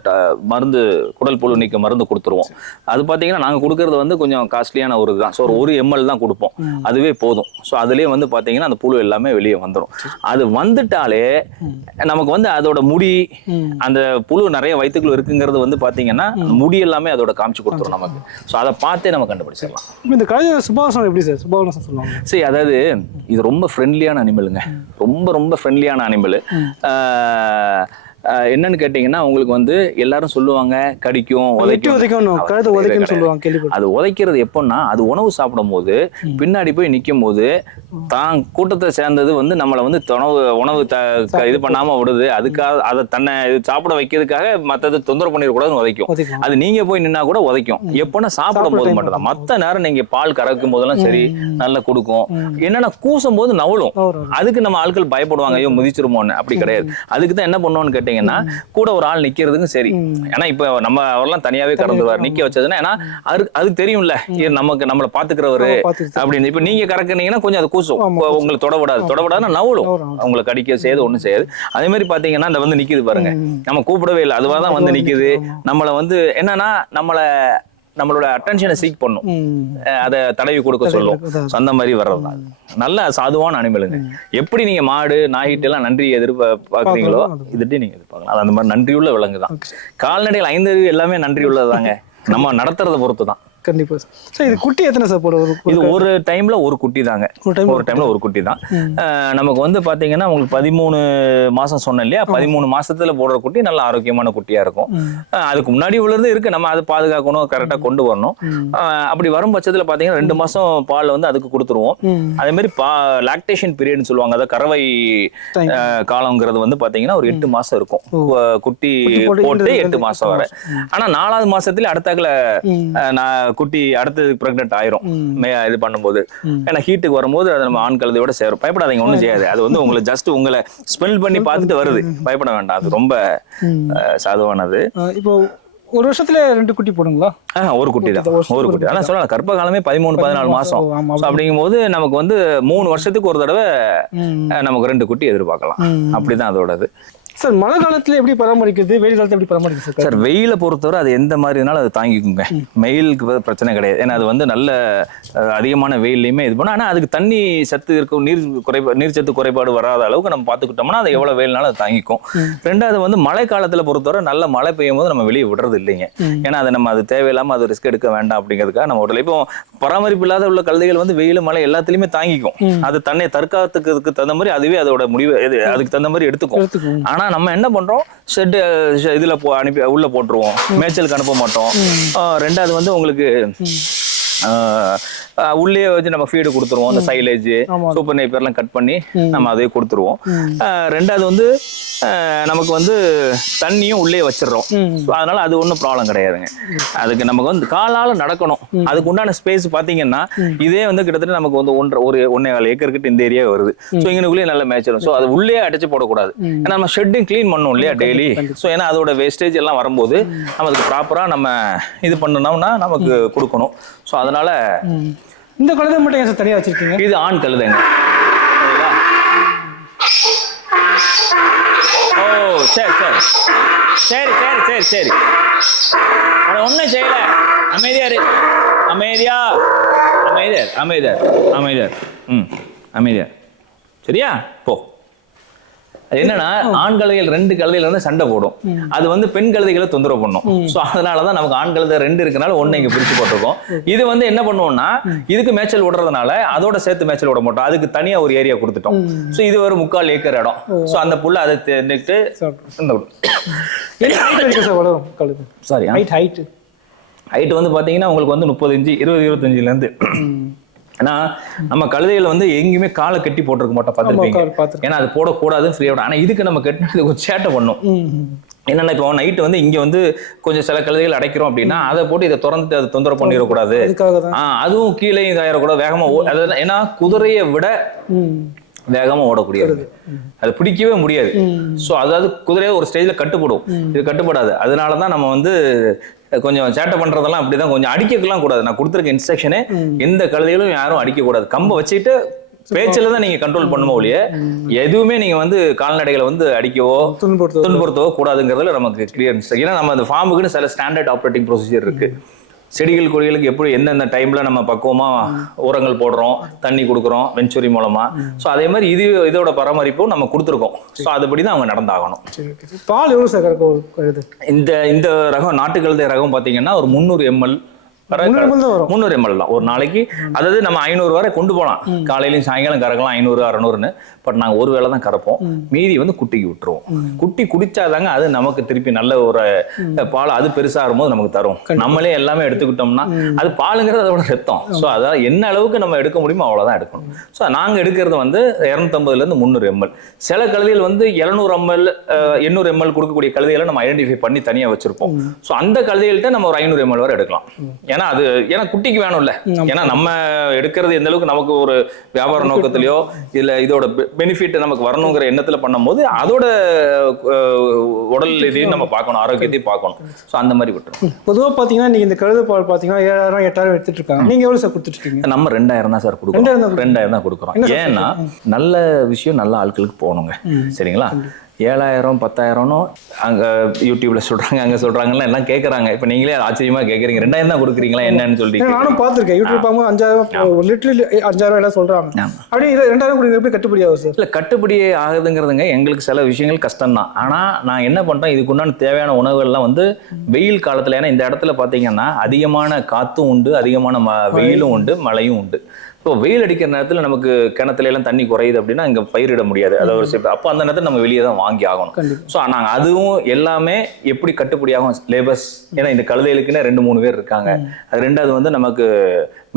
மருந்து குடல் புழு நீக்க மருந்து கொடுத்துருவோம். அது பார்த்தீங்கன்னா நாங்கள் கொடுக்கறது வந்து கொஞ்சம் காஸ்ட்லியான ஒரு இதுதான். ஸோ ஒரு 1 ml தான் கொடுப்போம், அதுவே போதும். ஸோ அதுலேயே வந்து பார்த்தீங்கன்னா அந்த புழு எல்லாமே வெளியே வந்துடும். அது வந்துட்டாலே நமக்கு வந்து அதோட முடி, அந்த புழு நிறைய வயிற்றுக்குள்ள இருக்குங்கிறது வந்து பார்த்தீங்கன்னா முடி எல்லாமே அதோட காமிச்சு கொடுத்துரும் நமக்கு. ஸோ அதை பார்த்தே நம்ம கண்டுபிடிச்சிடலாம். இந்த கழுதை சுபாவசனம் எப்படி சார்? சுபாவசனம் சொல்லுவாங்க. சரி, அதாவது இது ரொம்ப ஃப்ரெண்ட்லியான அனிமலுங்க, ரொம்ப ரொம்ப ஃப்ரெண்ட்லியான அனிமல். என்னன்னு கேட்டீங்கன்னா உங்களுக்கு வந்து எல்லாரும் சொல்லுவாங்க கடிக்கும், உதைக்கும் சொல்லுவாங்க. அது உதைக்கிறது எப்போன்னா அது உணவு சாப்பிடும் போது பின்னாடி போய் நிற்கும் போது தான் கூட்டத்தை சேர்ந்தது வந்து நம்மளை வந்து உணவு இது பண்ணாம விடுது. அதுக்காக அதை தன்னை சாப்பிட வைக்கிறதுக்காக மற்றது தொந்தரவு பண்ணிடக்கூடாதுன்னு உதைக்கும். அது நீங்க போய் நின்னா கூட உதைக்கும். எப்போன்னா சாப்பிடும் போது மட்டும் தான். மற்ற நேரம் நீங்க பால் கறக்கும் போதெல்லாம் சரி நல்லா கொடுக்கும். என்னன்னா கூசும் போது நவலும். அதுக்கு நம்ம ஆட்கள் பயப்படுவாங்க, ஐயோ மிதிச்சிருமோன்னு. அப்படி கிடையாது. அதுக்கு தான் என்ன பண்ணுவோம்னு கேட்டீங்கன்னா கூட ஒரு ஆள் நிக்கிறதுக்கும் சரி. ஏன்னா இப்ப நம்ம அவரெல்லாம் தனியாவே கறந்துருவாரு. நிக்க வச்சதுன்னா ஏன்னா அதுக்கு தெரியும்ல நமக்கு நம்மளை பாத்துக்கிறவரு அப்படின்னு. இப்ப நீங்க கறக்குனீங்கன்னா கொஞ்சம் அது கூசும், உங்களுக்கு தொடவிடாதுன்னா நவலும், உங்களை கடிக்க செய்யாது, ஒண்ணும் செய்யாது. அதே மாதிரி பாத்தீங்கன்னா இந்த வந்து நிக்குது பாருங்க, நம்ம கூப்பிடவே இல்லை, அதுவாதான் வந்து நிக்குது. நம்மள வந்து என்னன்னா நம்மளோட அட்டென்ஷனை சீக் பண்ணும், அதை தடவி கொடுக்க சொல்லும். அந்த மாதிரி வர்றதுதான் நல்ல சாதுவான அனிமலுங்க. எப்படி நீங்க மாடு நாய்கிட்ட எல்லாம் நன்றி எதிர்பார்க்குறீங்களோ இதுட்டு நீங்க எதிர்பார்க்கலாம். அது அந்த மாதிரி நன்றியுள்ள விலங்கு தான். கால்நடைகள் 5 அறிவு எல்லாமே நன்றி உள்ளதாங்க, நம்ம நடத்துறதை பொறுத்து தான். கண்டிப்பா சார். இது குட்டி எத்தனை சார் போடுறது? இது ஒரு டைம்ல ஒரு குட்டி தாங்க, ஒரு டைம்ல ஒரு குட்டி தான். நமக்கு வந்து பாத்தீங்கன்னா உங்களுக்கு 13 மாசம் சொன்னேன் இல்லையா, 13 மாசத்துல போடுற குட்டி நல்ல ஆரோக்கியமான குட்டியா இருக்கும். அதுக்கு முன்னாடி உள்ளது இருக்கு, நம்ம அதை பாதுகாக்கணும், கரெக்டா கொண்டு வரணும். அப்படி வரும் பட்சத்துல பாத்தீங்கன்னா 2 மாசம் பால் வந்து அதுக்கு கொடுத்துருவோம். அதே மாதிரி லாக்டேஷன் பீரியட்னு சொல்லுவாங்க, அதாவது கறவை காலங்கிறது வந்து பாத்தீங்கன்னா ஒரு 8 மாசம் இருக்கும். குட்டி போட்டு 8 மாசம் வரை. ஆனா 4வது மாசத்துல அடுத்தாக்குல குட்டி அடுத்தது பிரெக்னென்ட் ஆயிரும் இது பண்ணும்போது. ஏன்னா ஹீட்டுக்கு வரும்போது அது நம்ம ஆண் கழுதையோட சேரும். பயப்படாதீங்க, ஒண்ணும் செய்யாது. அது வந்து உங்களை ஜஸ்ட் உங்களை ஸ்மெல் பண்ணி பார்த்துட்டு வருது, பயப்பட வேண்டாம். அது ரொம்ப சாதுவானது. இப்போ ஒரு வருஷத்துல 2 குட்டி போடுங்களா? ஒரு குட்டி தான், ஒரு குட்டி. அதான் சொல்லலாம், கர்ப்ப காலமே 13-14 மாசம். அப்படிங்கும் போது நமக்கு வந்து 3 வருஷத்துக்கு ஒரு தடவை நமக்கு 2 குட்டி எதிர்பார்க்கலாம். அப்படிதான் அதோடது. சார் மழை காலத்துல எப்படி பராமரிக்கிறது, வெயில் காலத்துல எப்படி பராமரிக்கிறது? சார் வெயில பொறுத்தவரை அது எந்த மாதிரி இருந்தாலும் அது தாங்கிக்குங்க, வெயிலுக்கு பிரச்சனை கிடையாது. ஏன்னா அது வந்து நல்ல அதிகமான வெயிலையுமே இது பண்ணும். ஆனால் அதுக்கு தண்ணி சத்து இருக்கும், நீர் சத்து குறைபாடு வராத அளவுக்கு நம்ம பார்த்துக்கிட்டோம்னா அது எவ்வளவு வெயில்னாலும் அது தாங்கிக்கும். 2வது வந்து மழை காலத்துல பொறுத்தவரை நல்ல மழை பெய்யும் போது நம்ம வெளியே விடுறது இல்லைங்க. ஏன்னா அது தேவையில்லாம அது ரிஸ்க் எடுக்க வேண்டாம் அப்படிங்கிறதுக்காக நம்ம விடல. இப்போ பராமரிப்பு இல்லாத உள்ள கழுதைகள் வந்து வெயில் மழை எல்லாத்துலயுமே தாங்கிக்கும். அது தன்னை தற்காத்துக்கு தகுந்த மாதிரி அதுவே அதோட முடிவு அதுக்கு தகுந்த மாதிரி எடுத்துக்கும். ஆனா நம்ம என்ன பண்றோம், ஷெட் இதுல அனுப்பி உள்ள போட்டுருவோம், மேய்ச்சலுக்கு அனுப்ப மாட்டோம். 2வது வந்து உங்களுக்கு உள்ளே வச்சு நம்ம ஃபீடு கொடுத்துருவோம். அந்த சைலேஜ் சூப்பர் நெய்ப்பர்லாம் கட் பண்ணி நம்ம அதையே கொடுத்துருவோம். 2வது வந்து நமக்கு வந்து தண்ணியும் உள்ளே வச்சிடறோம். அதனால அது ஒன்றும் ப்ராப்ளம் கிடையாதுங்க. அதுக்கு நமக்கு வந்து காலால நடக்கணும். அதுக்கு உண்டான ஸ்பேஸ் பாத்தீங்கன்னா இதே வந்து கிட்டத்தட்ட நமக்கு வந்து 1.25 ஏக்கர் கிட்ட இந்த ஏரியா வருது. ஸோ இங்கனுக்குள்ளேயே நல்ல மேய்ச்சிடும். ஸோ அது உள்ளே அடைச்சு போடக்கூடாது. ஏன்னா நம்ம ஷெட்டையும் கிளீன் பண்ணணும் இல்லையா டெய்லி. ஸோ ஏன்னா அதோட வேஸ்டேஜ் எல்லாம் வரும்போது நம்ம அதுக்கு ப்ராப்பரா நம்ம இது பண்ணணும்னா நமக்கு கொடுக்கணும். ஸோ அதனால இந்த கழுதை மட்டும் ஏன் தனியாக வச்சிருக்கீங்க? இது ஆண் கழுதைங்க. ஓ சரி சரி சரி சரி சரி சரி ஒன்றும் செய்யல, அமைதியாரு, அமைதியா அமைதியார் அமைதியார் அமைதியார் அமைதியார். சரியா? போ. அது என்னன்னா ஆண் கழுதைகள் 2 கழுதைகள் வந்து சண்டை போடும். அது வந்து பெண் கழுதைகளை தொந்தரவு பண்ணும். சோ அதனாலதான் நமக்கு ஆண் கழுதை 2 இருக்கனால 1 இங்க பிரிச்சு போட்டிருக்கோம். இது வந்து என்ன பண்ணுவோம்னா இதுக்கு மேய்ச்சல் விடுறதுனால அதோட சேர்த்து மேய்ச்சல் விட மாட்டோம். அதுக்கு தனியா ஒரு ஏரியா கொடுத்துட்டோம். சோ இது ஒரு 3/4 ஏக்கர் இடம். சோ அந்த புல்ல அதை தெரிஞ்சுக்கிட்டு சாரி ஹைட் வந்து பாத்தீங்கன்னா உங்களுக்கு வந்து 30 இன்ச்சு 20-25 இருந்து. ஏன்னா நம்ம கழுதைகள் வந்து எங்கேயுமே காலை கட்டி போட்டிருக்க மாட்டோம், பார்த்துருப்பீங்க. ஏன்னா அது போடக்கூடாதுன்னு ஃப்ரீயா. ஆனா இதுக்கு நம்ம கட்டினது கொஞ்சம் சேட்டை பண்ணும். என்னன்னா இப்போ நைட்டு வந்து இங்க வந்து கொஞ்சம் சில கழுதைகள் அடைக்கிறோம் அப்படின்னா அதை போட்டு இதை திறந்துட்டு அதை தொந்தரவு பண்ணிடக்கூடாது. அதுவும் கீழே இதாயிடக்கூடாது, வேகமா ஏன்னா குதிரையை விட வேகமா ஓடக்கூடியது, அது பிடிக்கவே முடியாது. ஸோ அதாவது குதிரையை ஒரு ஸ்டேஜ்ல கட்டுப்படும், இது கட்டுப்படாது. அதனாலதான் நம்ம வந்து கொஞ்சம் சேட்டை பண்றதெல்லாம் அப்படிதான். கொஞ்சம் அடிக்கலாம் கூடாது. நான் கொடுத்துருக்க இன்ஸ்ட்ரக்ஷனே எந்த கழுதைகளும் யாரும் அடிக்க கூடாது. கம்பை வச்சுட்டு பேச்சில தான் நீங்க கண்ட்ரோல் பண்ணுமோ ஒழிய எதுவுமே நீங்க வந்து கால்நடைகளை வந்து அடிக்கவோ துன்புறுத்தவோ கூடாதுங்கிறதுல நமக்கு கிளியரன்ஸ். ஏன்னா நம்ம அந்த ஃபார்முக்குன்னு சில ஸ்டாண்டர்ட் ஆப்ரேட்டிங் ப்ரொசீஜர் இருக்கு. செடிகள் கொடிகளுக்கு எப்படி எந்தெந்த டைம்ல நம்ம பக்குவமா உரங்கள் போடுறோம், தண்ணி கொடுக்குறோம் வெஞ்சுரி மூலமா. ஸோ அதே மாதிரி இதோட பராமரிப்பும் நம்ம கொடுத்துருக்கோம். ஸோ அதுபடிதான் அவங்க நடந்தாகணும். பால் எவ்வளவு சார்? இந்த ரகம் நாட்டு கழுதை ரகம் பாத்தீங்கன்னா ஒரு 300 ml 300 ml தான் ஒரு நாளைக்கு. அதாவது நம்ம 500 வரை கொண்டு போகலாம். காலையிலையும் சாயங்காலம் கறக்கலாம் 500 600ன்னு. பட் நாங்க ஒரு வேளை தான் கறப்போம். மீதி வந்து குட்டிக்கு விட்டுருவோம். குட்டி குடிச்சாதாங்க அது நமக்கு திருப்பி நல்ல ஒரு பால் அது பெருசா இருக்கும்போது நமக்கு தரும். நம்மளே எல்லாமே எடுத்துக்கிட்டோம்னா அது பாலுங்கிறது அதோட ரத்தம். ஸோ அதாவது என்ன அளவுக்கு நம்ம எடுக்க முடியுமோ அவ்வளவுதான் எடுக்கணும். ஸோ நாங்க எடுக்கிறது வந்து 250 இருந்து 300 ml. சில கழுதைகள் வந்து 700 ml 800 ml கொடுக்கக்கூடிய கழுதைகளை நம்ம ஐடென்டிஃபை பண்ணி தனியா வச்சிருப்போம். ஸோ அந்த கழுதைகள்கிட்ட நம்ம ஒரு 500 ml வரை எடுக்கலாம். ஏன்னா குட்டிக்கு வேணும்ல. ஏன்னா நம்ம எடுக்கிறது எந்த அளவுக்கு நமக்கு ஒரு வியாபார நோக்கத்திலயோ இல்ல இதோட பெனிஃபிட் நமக்கு வரணுங்கிற எண்ணத்துல பண்ணும்போது அதோட உடல் இதையும் நம்ம பார்க்கணும், ஆரோக்கியத்தையும் பார்க்கணும். ஸோ அந்த மாதிரி விட்டுரும். பொதுவாக பார்த்தீங்கன்னா நீங்க இந்த கழுதை பால் பார்த்தீங்கன்னா 7000 8000 எடுத்துட்டு இருக்காங்க. நீங்க எவ்வளவு சார் கொடுத்துட்டு இருக்கீங்க? நம்ம 2000 தான் சார் கொடுக்குறோம். 2000 தான் கொடுக்குறோம். ஏன்னா நல்ல விஷயம் நல்ல ஆட்களுக்கு போகணுங்க. சரிங்களா? 7000 10,000 அங்க யூடியூப்ல சொல்றாங்க, அங்க சொல்றாங்கன்னு எல்லாம் கேட்கறாங்க. இப்ப நீங்களே ஆச்சரியமா கேட்கறீங்க 2000 தான் கொடுக்குறீங்களா என்னன்னு சொல்லிட்டு. நானும் பார்த்திருக்கேன் யூடியூப் பார்க்கும்போது 5000 ஒரு லிட்டர் 5000 எல்லாம் சொல்றாங்க. அப்படி 2000 கொடுக்குறது எப்படி கட்டுப்படி ஆகும் சார்? இல்ல கட்டுப்படி ஆகுதுங்கிறதுங்க எங்களுக்கு சில விஷயங்கள் கஷ்டம் தான். ஆனா நான் என்ன பண்றேன், இதுக்கு உண்டான தேவையான உணவுகள்லாம் வந்து வெயில் காலத்துல, ஏன்னா இந்த இடத்துல பாத்தீங்கன்னா அதிகமான காத்தும் உண்டு, அதிகமான வெயிலும் உண்டு, மழையும் உண்டு. இப்போ வெயில் அடிக்கிற நேரத்தில் நமக்கு கிணத்துல எல்லாம் தண்ணி குறையுது அப்படின்னா இங்கே பயிரிட முடியாது. அது ஒரு அப்போ அந்த நேரத்தில் நம்ம வெளியே தான் வாங்கி ஆகணும். ஸோ நாங்கள் அதுவும் எல்லாமே எப்படி கட்டுப்படியாகும் லேபர்ஸ், ஏன்னா இந்த கழுதைகளுக்குன்னு 2-3 பேர் இருக்காங்க. அது ரெண்டாவது வந்து நமக்கு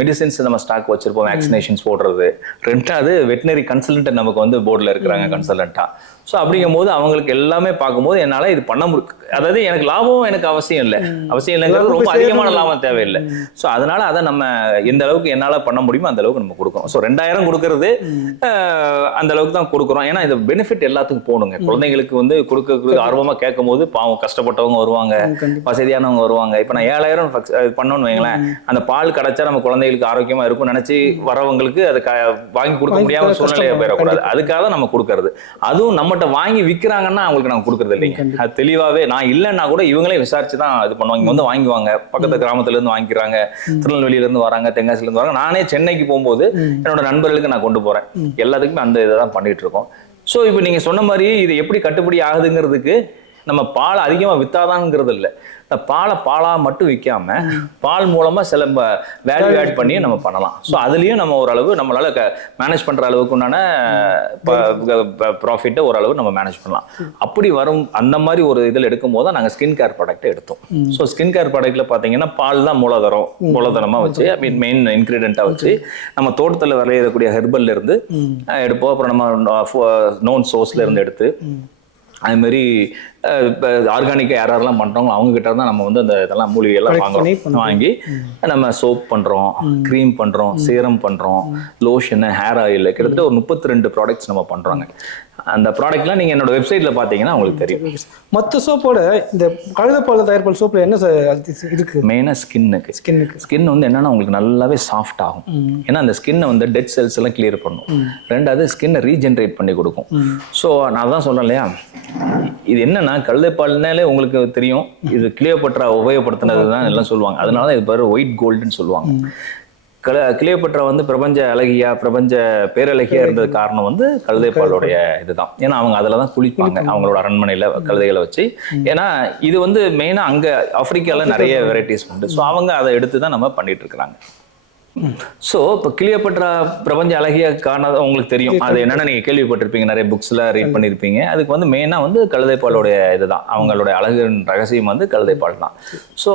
மெடிசின்ஸ் நம்ம ஸ்டாக் வச்சிருப்போம், வேக்சினேஷன்ஸ் போடுறது. ரெண்டாவது வெட்டினரி கன்சல்டன்ட் நமக்கு வந்து போர்டில் இருக்கிறாங்க கன்சல்டன்ட்டா. ஸோ அப்படிங்கும் போது அவங்களுக்கு எல்லாமே பார்க்கும்போது என்னால் இது பண்ண முடியும். அதாவது எனக்கு லாபம் எனக்கு அவசியம் இல்லைங்கிறது ரொம்ப அதிகமான லாபம் தேவையில்லை. ஸோ அதனால அதை நம்ம எந்த அளவுக்கு என்னால் பண்ண முடியுமோ அந்த அளவுக்கு நம்ம கொடுக்கணும். ஸோ 2000 கொடுக்கறது அந்த அளவுக்கு தான் கொடுக்குறோம். ஏன்னா இந்த பெனிஃபிட் எல்லாத்துக்கும் போகணுங்க. குழந்தைங்களுக்கு வந்து கொடுக்க ஆர்வமாக கேட்கும் போது பாவம் கஷ்டப்பட்டவங்க வருவாங்க, வசதியானவங்க வருவாங்க. இப்போ நான் 7000 பண்ணோன்னு வைங்களேன், அந்த பால் கிடைச்சா நம்ம குழந்தைகளுக்கு ஆரோக்கியமா இருக்கும்னு நினைச்சு வரவங்களுக்கு அதை வாங்கி கொடுக்க முடியாம சூழ்நிலையை போயிடக்கூடாது. அதுக்காக தான் நம்ம கொடுக்கறது. அதுவும் நம்மகிட்ட வாங்கி விற்கிறாங்கன்னா அவங்களுக்கு நாங்கள் கொடுக்கறது இல்லைங்க. அது தெளிவாகவே நான் இல்லைன்னா கூட இவங்களே விசாரிச்சு தான் இது பண்ணுவாங்க. இங்க வந்து வாங்குவாங்க, பக்கத்து கிராமத்துல இருந்து வாங்கிக்கிறாங்க, திருநெல்வேலியில இருந்து வராங்க, தென்காசில இருந்து வராங்க. நானே சென்னைக்கு போகும்போது என்னோட நண்பர்களுக்கு நான் கொண்டு போறேன். எல்லாத்துக்குமே அந்த இதை தான் பண்ணிட்டு இருக்கோம். ஸோ இப்போ நீங்க சொன்ன மாதிரி இது எப்படி கட்டுப்படி ஆகுதுங்கிறதுக்கு நம்ம பால் அதிகமா வித்தாதாங்கிறது இல்லை. பாலா மட்டும் விற்காம பால் மூலமா சில வேல்யூ ஆட் பண்ணி நம்ம பண்ணலாம். ஸோ அதுலயும் நம்ம ஓரளவு நம்மளால மேனேஜ் பண்ற அளவுக்கு உண்டான ப்ராஃபிட்டை ஓரளவு நம்ம மேனேஜ் பண்ணலாம். அப்படி வரும் அந்த மாதிரி ஒரு இதில் எடுக்கும் போது நாங்கள் ஸ்கின் கேர் ப்ராடக்ட் எடுத்தோம். ஸோ ஸ்கின் கேர் ப்ராடக்ட்ல பார்த்தீங்கன்னா பால் தான் மூலதனமா வச்சு மெயின் இன்கிரீடியண்டா வச்சு நம்ம தோட்டத்தில் விளையக்கூடிய ஹெர்பல்ல இருந்து எடுப்போம். அப்புறம் நம்ம நோன் சோர்ஸ்ல இருந்து எடுத்து அது மாதிரி ஆர்கானிக்கா யாரெல்லாம் பண்றோங்களோ அவங்க கிட்ட தான் நம்ம வந்து அந்த இதெல்லாம் மூலிகையெல்லாம் வாங்கி நம்ம சோப் பண்றோம், கிரீம் பண்றோம், சீரம் பண்றோம், லோஷன், ஹேர் ஆயில், கிட்டத்தட்ட ஒரு 32 ப்ராடக்ட்ஸ் நம்ம பண்றோங்க. அந்த ப்ராடக்ட்லாம் நீங்க என்னோட வெப்சைட்ல பாத்தீங்கன்னா உங்களுக்கு தெரியும். மற்ற சோப்போட இந்த கழுதைப்பால் தயார் பண்ண சோப்ல என்ன இருக்கு? மெயினா ஸ்கின் வந்து என்னன்னா உங்களுக்கு நல்லாவே சாஃப்ட் ஆகும். ஏன்னா அந்த ஸ்கின்னை வந்து டெட் செல்ஸ் எல்லாம் கிளியர் பண்ணும். ரெண்டாவது ஸ்கின்னை ரீஜென்ரேட் பண்ணி கொடுக்கும். ஸோ நான் தான் சொல்றேன் இல்லையா, இது என்னன்னா கழுதைப்பால்னாலே உங்களுக்கு தெரியும், இது கிளியோபட்ரா உபயோகப்படுத்தினது தான் எல்லாம் சொல்லுவாங்க. அதனால இது பேர் ஒயிட் கோல்டுன்னு சொல்லுவாங்க. கிளியோபட்ரா வந்து பிரபஞ்ச அழகியா, பிரபஞ்ச பேரழகியா இருந்தது காரணம் வந்து கழுதைப்பாலுடைய இதுதான். ஏன்னா அவங்க அதில் தான் குளிப்பாங்க அவங்களோட அரண்மனையில கழுதைகளை வச்சு. ஏன்னா இது வந்து மெயினா அங்க ஆப்பிரிக்கால நிறைய வெரைட்டிஸ் உண்டு. ஸோ அவங்க அதை எடுத்து தான் நம்ம பண்ணிட்டு இருக்கிறாங்க. ஸோ இப்போ கிளியோபட்ரா பிரபஞ்ச அழகிய காரணம் உங்களுக்கு தெரியும். அது என்னன்னா நீங்க கேள்விப்பட்டிருப்பீங்க, நிறைய புக்ஸ்ல ரீட் பண்ணியிருப்பீங்க. அதுக்கு வந்து மெயினா வந்து கழுதைப்பாலுடைய இதுதான், அவங்களுடைய அழகின் ரகசியம் வந்து கழுதைப்பால் தான். ஸோ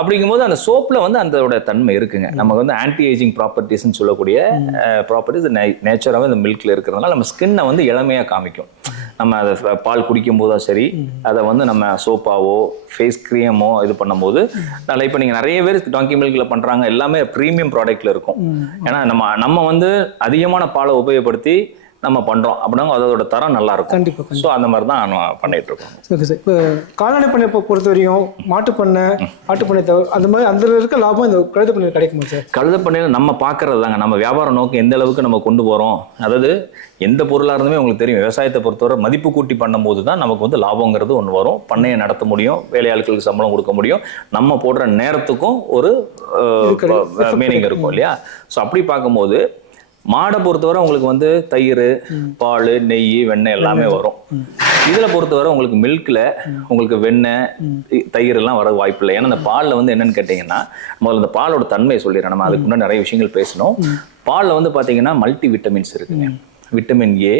அப்படிங்கும்போது அந்த சோப்ல வந்து அதோட தன்மை இருக்குங்க. நமக்கு வந்து ஆன்டி ஏஜிங் ப்ராப்பர்ட்டிஸ்ன்னு சொல்லக்கூடிய ப்ராப்பர்ட்டிஸ் நேச்சராகவே இந்த மில்க்ல இருக்கிறதுனால நம்ம ஸ்கின்னை வந்து இளமையா காமிக்கும். நம்ம அதை பால் குடிக்கும் போதும் சரி, அதை வந்து நம்ம சோப்பாவோ ஃபேஸ் க்ரீமோ இது பண்ணும்போது நல்லா. இப்போ நீங்கள் நிறைய பேர் டாங்கி மில்கில் பண்ணுறாங்க, எல்லாமே ப்ரீமியம் ப்ராடக்ட்ல இருக்கும். ஏன்னா நம்ம வந்து அதிகமான பாலை உபயோகப்படுத்தி நம்ம பண்றோம் அப்படின்னா அதோட தரம் நல்லா இருக்கும். கண்டிப்பா. ஸோ அந்த மாதிரி தான் பண்ணிட்டு இருக்கோம். Okay sir. இப்போ கால்நடை பண்ணை பொறுத்த வரையும் மாட்டு பண்ணை, ஆட்டு பண்ணை அந்த மாதிரி அந்த இருக்க லாபம் இந்த கழுதை பண்ணையில் கிடைக்குமா சார்? கழுதை பண்ணையில் நம்ம பார்க்கறது தாங்க, நம்ம வியாபார நோக்கம் எந்த அளவுக்கு நம்ம கொண்டு போகிறோம். அதாவது எந்த பொருளாக இருந்துமே உங்களுக்கு தெரியும், விவசாயத்தை பொறுத்தவரை மதிப்பு கூட்டி பண்ணும்போது தான் நமக்கு வந்து லாபங்கிறது ஒன்று வரும். பண்ணையை நடத்த முடியும், வேலையாட்களுக்கு சம்பளம் கொடுக்க முடியும், நம்ம போடுற நேரத்துக்கும் ஒரு மீனிங் இருக்கும் இல்லையா. ஸோ அப்படி பார்க்கும்போது மாடை பொறுத்தவரை உங்களுக்கு வந்து தயிர், பால், நெய், வெண்ணெய் எல்லாமே வரும். இதில் பொறுத்தவரை உங்களுக்கு மில்கில் உங்களுக்கு வெண்ணெய், தயிர் எல்லாம் வர வாய்ப்பு இல்லை. ஏன்னா அந்த பாலில் வந்து என்னன்னு கேட்டிங்கன்னா, முதல்ல இந்த பாலோட தன்மையை சொல்லிடுறேன். நம்ம அதுக்கு முன்னாடி நிறைய விஷயங்கள் பேசணும். பாலில் வந்து பார்த்தீங்கன்னா மல்டி விட்டமின்ஸ் இருக்குங்க. Vitamin A,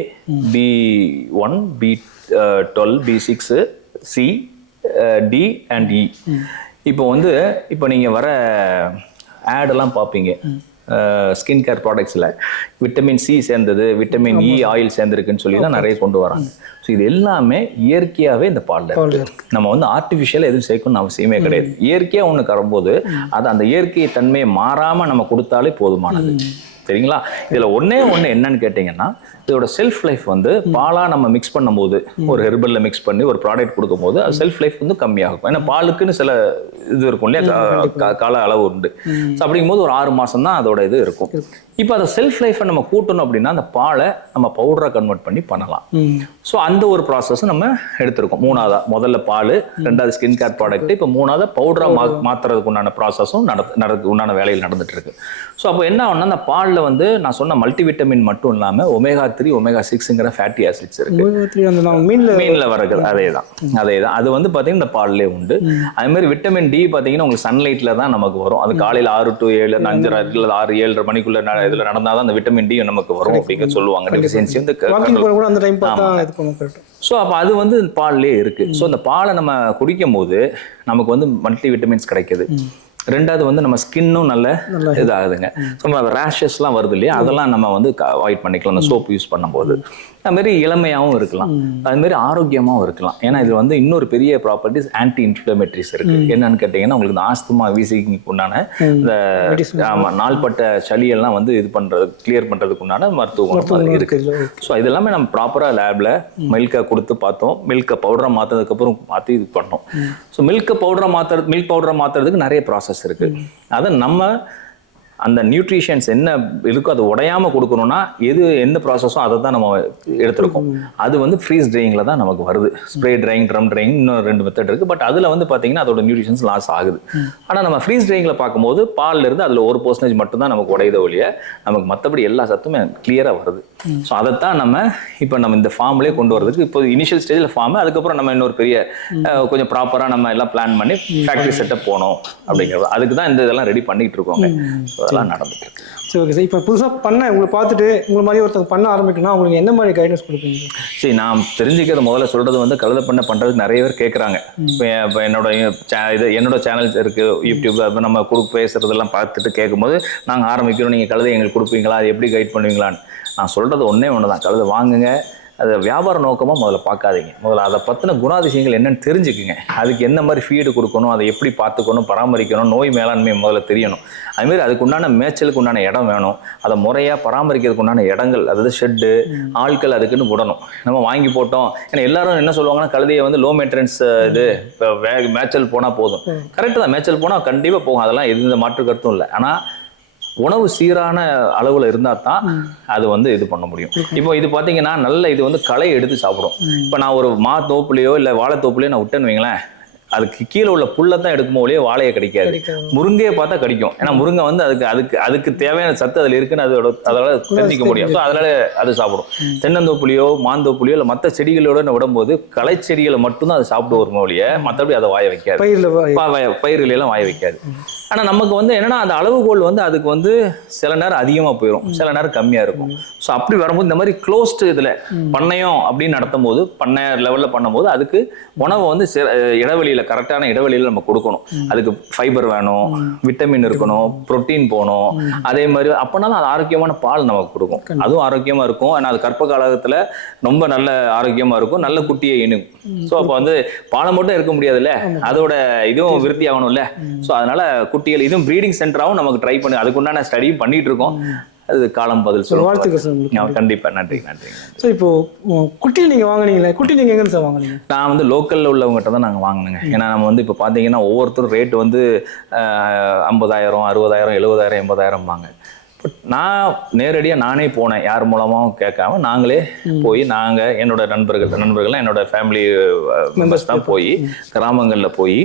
B1, B12, B6, C, D and E. இப்போ நீங்கள் வர ஆடெல்லாம் பார்ப்பீங்க, ஸ்கின் கேர் ப்ராடக்ட்ஸில் விட்டமின் சி சேர்ந்தது, விட்டமின் இ ஆயில் சேர்ந்துருக்குன்னு சொல்லி தான் நிறைய கொண்டு வராங்க. ஸோ இது எல்லாமே இயற்கையாகவே இந்த பாலில் இருக்கு. நம்ம வந்து ஆர்டிஃபிஷியலாக எதுவும் சேர்க்கணும்னு அவசியமே கிடையாது. இயற்கையாக ஒன்று கரும்போது அது அந்த இயற்கை தன்மையை மாறாமல் நம்ம கொடுத்தாலே போதுமானது. சரிங்களா? இதில் ஒன்று என்னன்னு கேட்டிங்கன்னா, இதோட செல்ஃப் லைஃப் வந்து பாலாக நம்ம மிக்ஸ் பண்ணும்போது, ஒரு ஹெர்பலில் மிக்ஸ் பண்ணி ஒரு ப்ராடக்ட் கொடுக்கும்போது அது செல்ஃப் லைஃப் வந்து கம்மியாகும். ஏன்னா பாலுக்குன்னு சில இது இருக்கும் இல்லையா, கால அளவு உண்டு. ஸோ அப்படிங்கும்போது ஒரு 6 மாதம் தான் அதோட இது இருக்கும். இப்போ அந்த செல்ஃப் லைஃப்பை நம்ம கூட்டணும் அப்படின்னா அந்த பாலை நம்ம பவுடராக கன்வெர்ட் பண்ணி பண்ணலாம். ஸோ அந்த ஒரு ப்ராசஸ் நம்ம எடுத்திருக்கோம். முதல்ல பால், 2வது ஸ்கின் கேர் ப்ராடக்ட், இப்போ 3வது பவுடராக மாற்றுறதுக்கு உண்டான ப்ராசஸும் உண்டான வேலையில் நடந்துட்டு இருக்கு. ஸோ அப்போ என்ன ஆகும்னா, அந்த பாலில் வந்து நான் சொன்ன மல்டிவிட்டமின் மட்டும் இல்லாமல் omega-3, omega-6ங்கிற ஃபேட்டி ஆசிட்ஸ் இருக்கு. மீனில் வரது அதே தான். அது வந்து பார்த்தீங்கன்னா இந்த பால்லே உண்டு. அதே மாதிரி விட்டமின் டி பார்த்தீங்கன்னா உங்களுக்கு சன்லைட்ல தான் நமக்கு வரும். அது காலையில் 6 to 7, 5:30 6, 7:30 மணிக்குள்ள இதுல நடந்தாதான் அந்த விட்டமின் டி நமக்கு வரும் அப்படிங்க சொல்லுவாங்க. டெஃபிஷியன்சி வந்து ஸோ அப்போ அது வந்து பால்லே இருக்கு. ஸோ அந்த பாலை நம்ம குடிக்கும் போது நமக்கு வந்து மல்டி விட்டமின்ஸ் கிடைக்குது. 2வது வந்து நம்ம ஸ்கின்னும் நல்ல இதாகுதுங்க. ஸோ நம்ம ரேஷஸ்லாம் வருது இல்லையா, அதெல்லாம் நம்ம வந்து அவாய்ட் பண்ணிக்கலாம் அந்த சோப் யூஸ் பண்ணும்போது. அதுமாரி இளமையாகவும் இருக்கலாம், அதுமாரி ஆரோக்கியமாகவும் இருக்கலாம். ஏன்னா இது வந்து இன்னொரு பெரிய ப்ராப்பர்ட்டிஸ் ஆன்டி இன்ஃப்ளமேட்டரிஸ் இருக்கு. என்னன்னு கேட்டிங்கன்னா, உங்களுக்கு இந்த ஆஸ்துமா, வீசிங்க்கு உண்டான இந்த நாள்பட்ட சளியெல்லாம் வந்து இது பண்ணுறது, கிளியர் பண்ணுறதுக்கு உண்டான மருத்துவ குணம் இருக்கு. ஸோ இது எல்லாமே நம்ம ப்ராப்பராக லேபில் மில்கை கொடுத்து பார்த்தோம். மில்கை பவுடரை மாற்றினதுக்கப்புறம் மாற்றி இது பண்ணோம். ஸோ மில்க் பவுடரை மாற்றுறதுக்கு நிறைய ப்ராசஸ் இருக்கு. அதை நம்ம அந்த நியூட்ரிஷன்ஸ் என்ன இருக்கோ அதை உடையாம கொடுக்கணும்னா எந்த ப்ராசஸும் அதை தான் நம்ம எடுத்திருக்கோம். அது வந்து ஃப்ரீஸ் ட்ரையிங்ல தான் நமக்கு வருது. ஸ்ப்ரே ட்ரையிங், ட்ரம் ட்ரையிங், இன்னும் 2 மெத்தட் இருக்கு. பட் அதுல வந்து பாத்தீங்கன்னா அதோட நியூட்ரிஷன்ஸ் லாஸ் ஆகுது. ஆனா நம்ம ஃப்ரீஸ் ட்ரையிங்ல பார்க்கும்போது பால்ல இருந்து அதுல 1% மட்டும் தான் நமக்கு உடையத ஒழிய நமக்கு மற்றபடி எல்லா சத்துமே கிளியரா வருது. ஸோ அதைத்தான் நம்ம இந்த ஃபார்ம்லேயே கொண்டு வரதுக்கு இப்போ இனிஷியல் ஸ்டேஜில் ஃபார்ம், அதுக்கப்புறம் நம்ம இன்னொரு பெரிய கொஞ்சம் ப்ராப்பராக நம்ம எல்லாம் பிளான் பண்ணி ஃபேக்ட்ரி செட்டப் போனோம் அப்படிங்கிறது. அதுக்கு தான் இதெல்லாம் ரெடி பண்ணிட்டு இருக்கோங்க. அதெல்லாம் நடந்துட்டு இருக்கு. சரி, ஓகே சார். இப்போ புதுசாக உங்களை பார்த்துட்டு உங்களை மாதிரி ஒருத்தர் பண்ண ஆரம்பிக்கணும்னா உங்களுக்கு என்ன மாதிரி கைடன்ஸ் கொடுப்பீங்க? சரி, நான் தெரிஞ்சுக்கிறத முதல்ல சொல்றது வந்து கழுதை பண்ண பண்றதுக்கு நிறைய பேர் கேட்குறாங்க. இப்போ என்னோட சேனல்ஸ் இருக்கு, யூடியூப், நம்ம பேசுறதெல்லாம் பார்த்துட்டு கேட்கும்போது நாங்கள் ஆரம்பிக்கிறோம், நீங்கள் கழுதை எங்களுக்கு கொடுப்பீங்களா, அது எப்படி கைட் பண்ணுவீங்களான்னு. நான் சொல்றது ஒன்னே ஒன்று தான், கழுதை வாங்குங்க, அதை வியாபார நோக்கமாக முதல்ல பார்க்காதீங்க. முதல்ல அதை பற்றின குணாதிசயங்கள் என்னென்னு தெரிஞ்சுக்குங்க. அதுக்கு என்ன மாதிரி ஃபீடு கொடுக்கணும், அதை எப்படி பார்த்துக்கணும், பராமரிக்கணும், நோய் மேலாண்மை முதல்ல தெரியணும். அதுமாரி அதுக்கு உண்டான மேய்ச்சலுக்கு உண்டான இடம் வேணும். அதை முறையாக பராமரிக்கிறதுக்கு உண்டான இடங்கள், அதாவது ஷெட்டு, ஆட்கள் அதுக்குன்னு விடணும். நம்ம வாங்கி போட்டோம். ஏன்னா எல்லாரும் என்ன சொல்லுவாங்கன்னா, கழுதையை வந்து லோ மெயின்டெனன்ஸ் மேய்ச்சல் போனால் போதும். கரெக்டு தான், மேய்ச்சல் போனால் கண்டிப்பாக போகும், அதெல்லாம் எந்த மாற்று கருத்தும் இல்லை. ஆனால் உணவு சீரான அளவில் இருந்தால் தான் அது வந்து இது பண்ண முடியும். இப்போ இது பார்த்தீங்கன்னா நல்ல இது வந்து களை எடுத்து சாப்பிடும். இப்போ நான் ஒரு தோப்புலையோ இல்லை வாழைத்தோப்புலையோ நான் விட்டேன்னு வைங்களேன், அதுக்கு கீழே உள்ள புல்லை தான் எடுக்கும் போதே வாழையை கிடைக்காது. முருங்கையை பார்த்தா கிடைக்கும். ஏன்னா முருங்கை வந்து அதுக்கு தேவையான சத்து அதில் இருக்குன்னு அதோட தெரிஞ்சிக்க முடியும். ஸோ அதனால அது சாப்பிடும். தென்னந்தோப்புலையோ மாந்தோப்புலையோ இல்லை மற்ற செடிகளோட விடும்போது களை செடிகளை மட்டும்தான் அது சாப்பிட்டு வரும் ஒழிய மற்றபடி அதை வாய வைக்காது, பயிர்களெல்லாம் வாய வைக்காது. ஆனால் நமக்கு வந்து என்னன்னா அந்த அளவுகோல் வந்து அதுக்கு வந்து சில நேரம் அதிகமாக போயிடும், சில நேரம் கம்மியாக இருக்கும். ஸோ அப்படி வரும்போது இந்த மாதிரி க்ளோஸ்டு இதில் பண்ணையம் அப்படின்னு நடத்தும் போது, பண்ணை லெவலில் பண்ணும்போது அதுக்கு உணவை வந்து இடைவெளியில், கரெக்டான இடைவெளியில் நம்ம கொடுக்கணும். அதுக்கு ஃபைபர் வேணும், விட்டமின் இருக்கணும், புரோட்டீன் போகணும். அதே மாதிரி அப்போனா தான் அது ஆரோக்கியமான பால் நமக்கு கொடுக்கும். அதுவும் ஆரோக்கியமாக இருக்கும். ஆனால் அது கற்ப காலகட்டத்தில் ரொம்ப நல்ல ஆரோக்கியமாக இருக்கும், நல்ல குட்டியை இணுக்கும். ஸோ அப்போ வந்து பாலை மட்டும் இருக்க முடியாதுல்ல, அதோட இதுவும் விருத்தி ஆகணும்ல. ஸோ அதனால குட்டிகள் இதுவும் ப்ரீடிங் சென்டராகவும் நமக்கு ட்ரை பண்ணி அதுக்குண்டான ஸ்டடியும் பண்ணிட்டு இருக்கோம். அது காலம் பதில் சொல்லுவோம். வாழ்த்துக்கள் சார். கண்டிப்பா, நன்றி நன்றி. ஸோ இப்போ குட்டி நீங்க வாங்குனீங்களே, குட்டி நீங்க எங்க சார் வாங்குனீங்க? நான் வந்து லோக்கல்ல உள்ளவங்ககிட்ட தான் நாங்கள் வாங்கினேங்க. ஏன்னா நம்ம வந்து இப்போ பார்த்தீங்கன்னா ஒவ்வொருத்தரும் ரேட் வந்து 50,000, 60,000, 70,000, 80,000 வாங்க. பட் நான் நேரடியாக நானே போனேன், யார் மூலமாகவும் கேட்காம நாங்களே போய் என்னோட நண்பர்கள் என்னோட ஃபேமிலி மெம்பர்ஸ் தான் போய் கிராமங்களில் போய்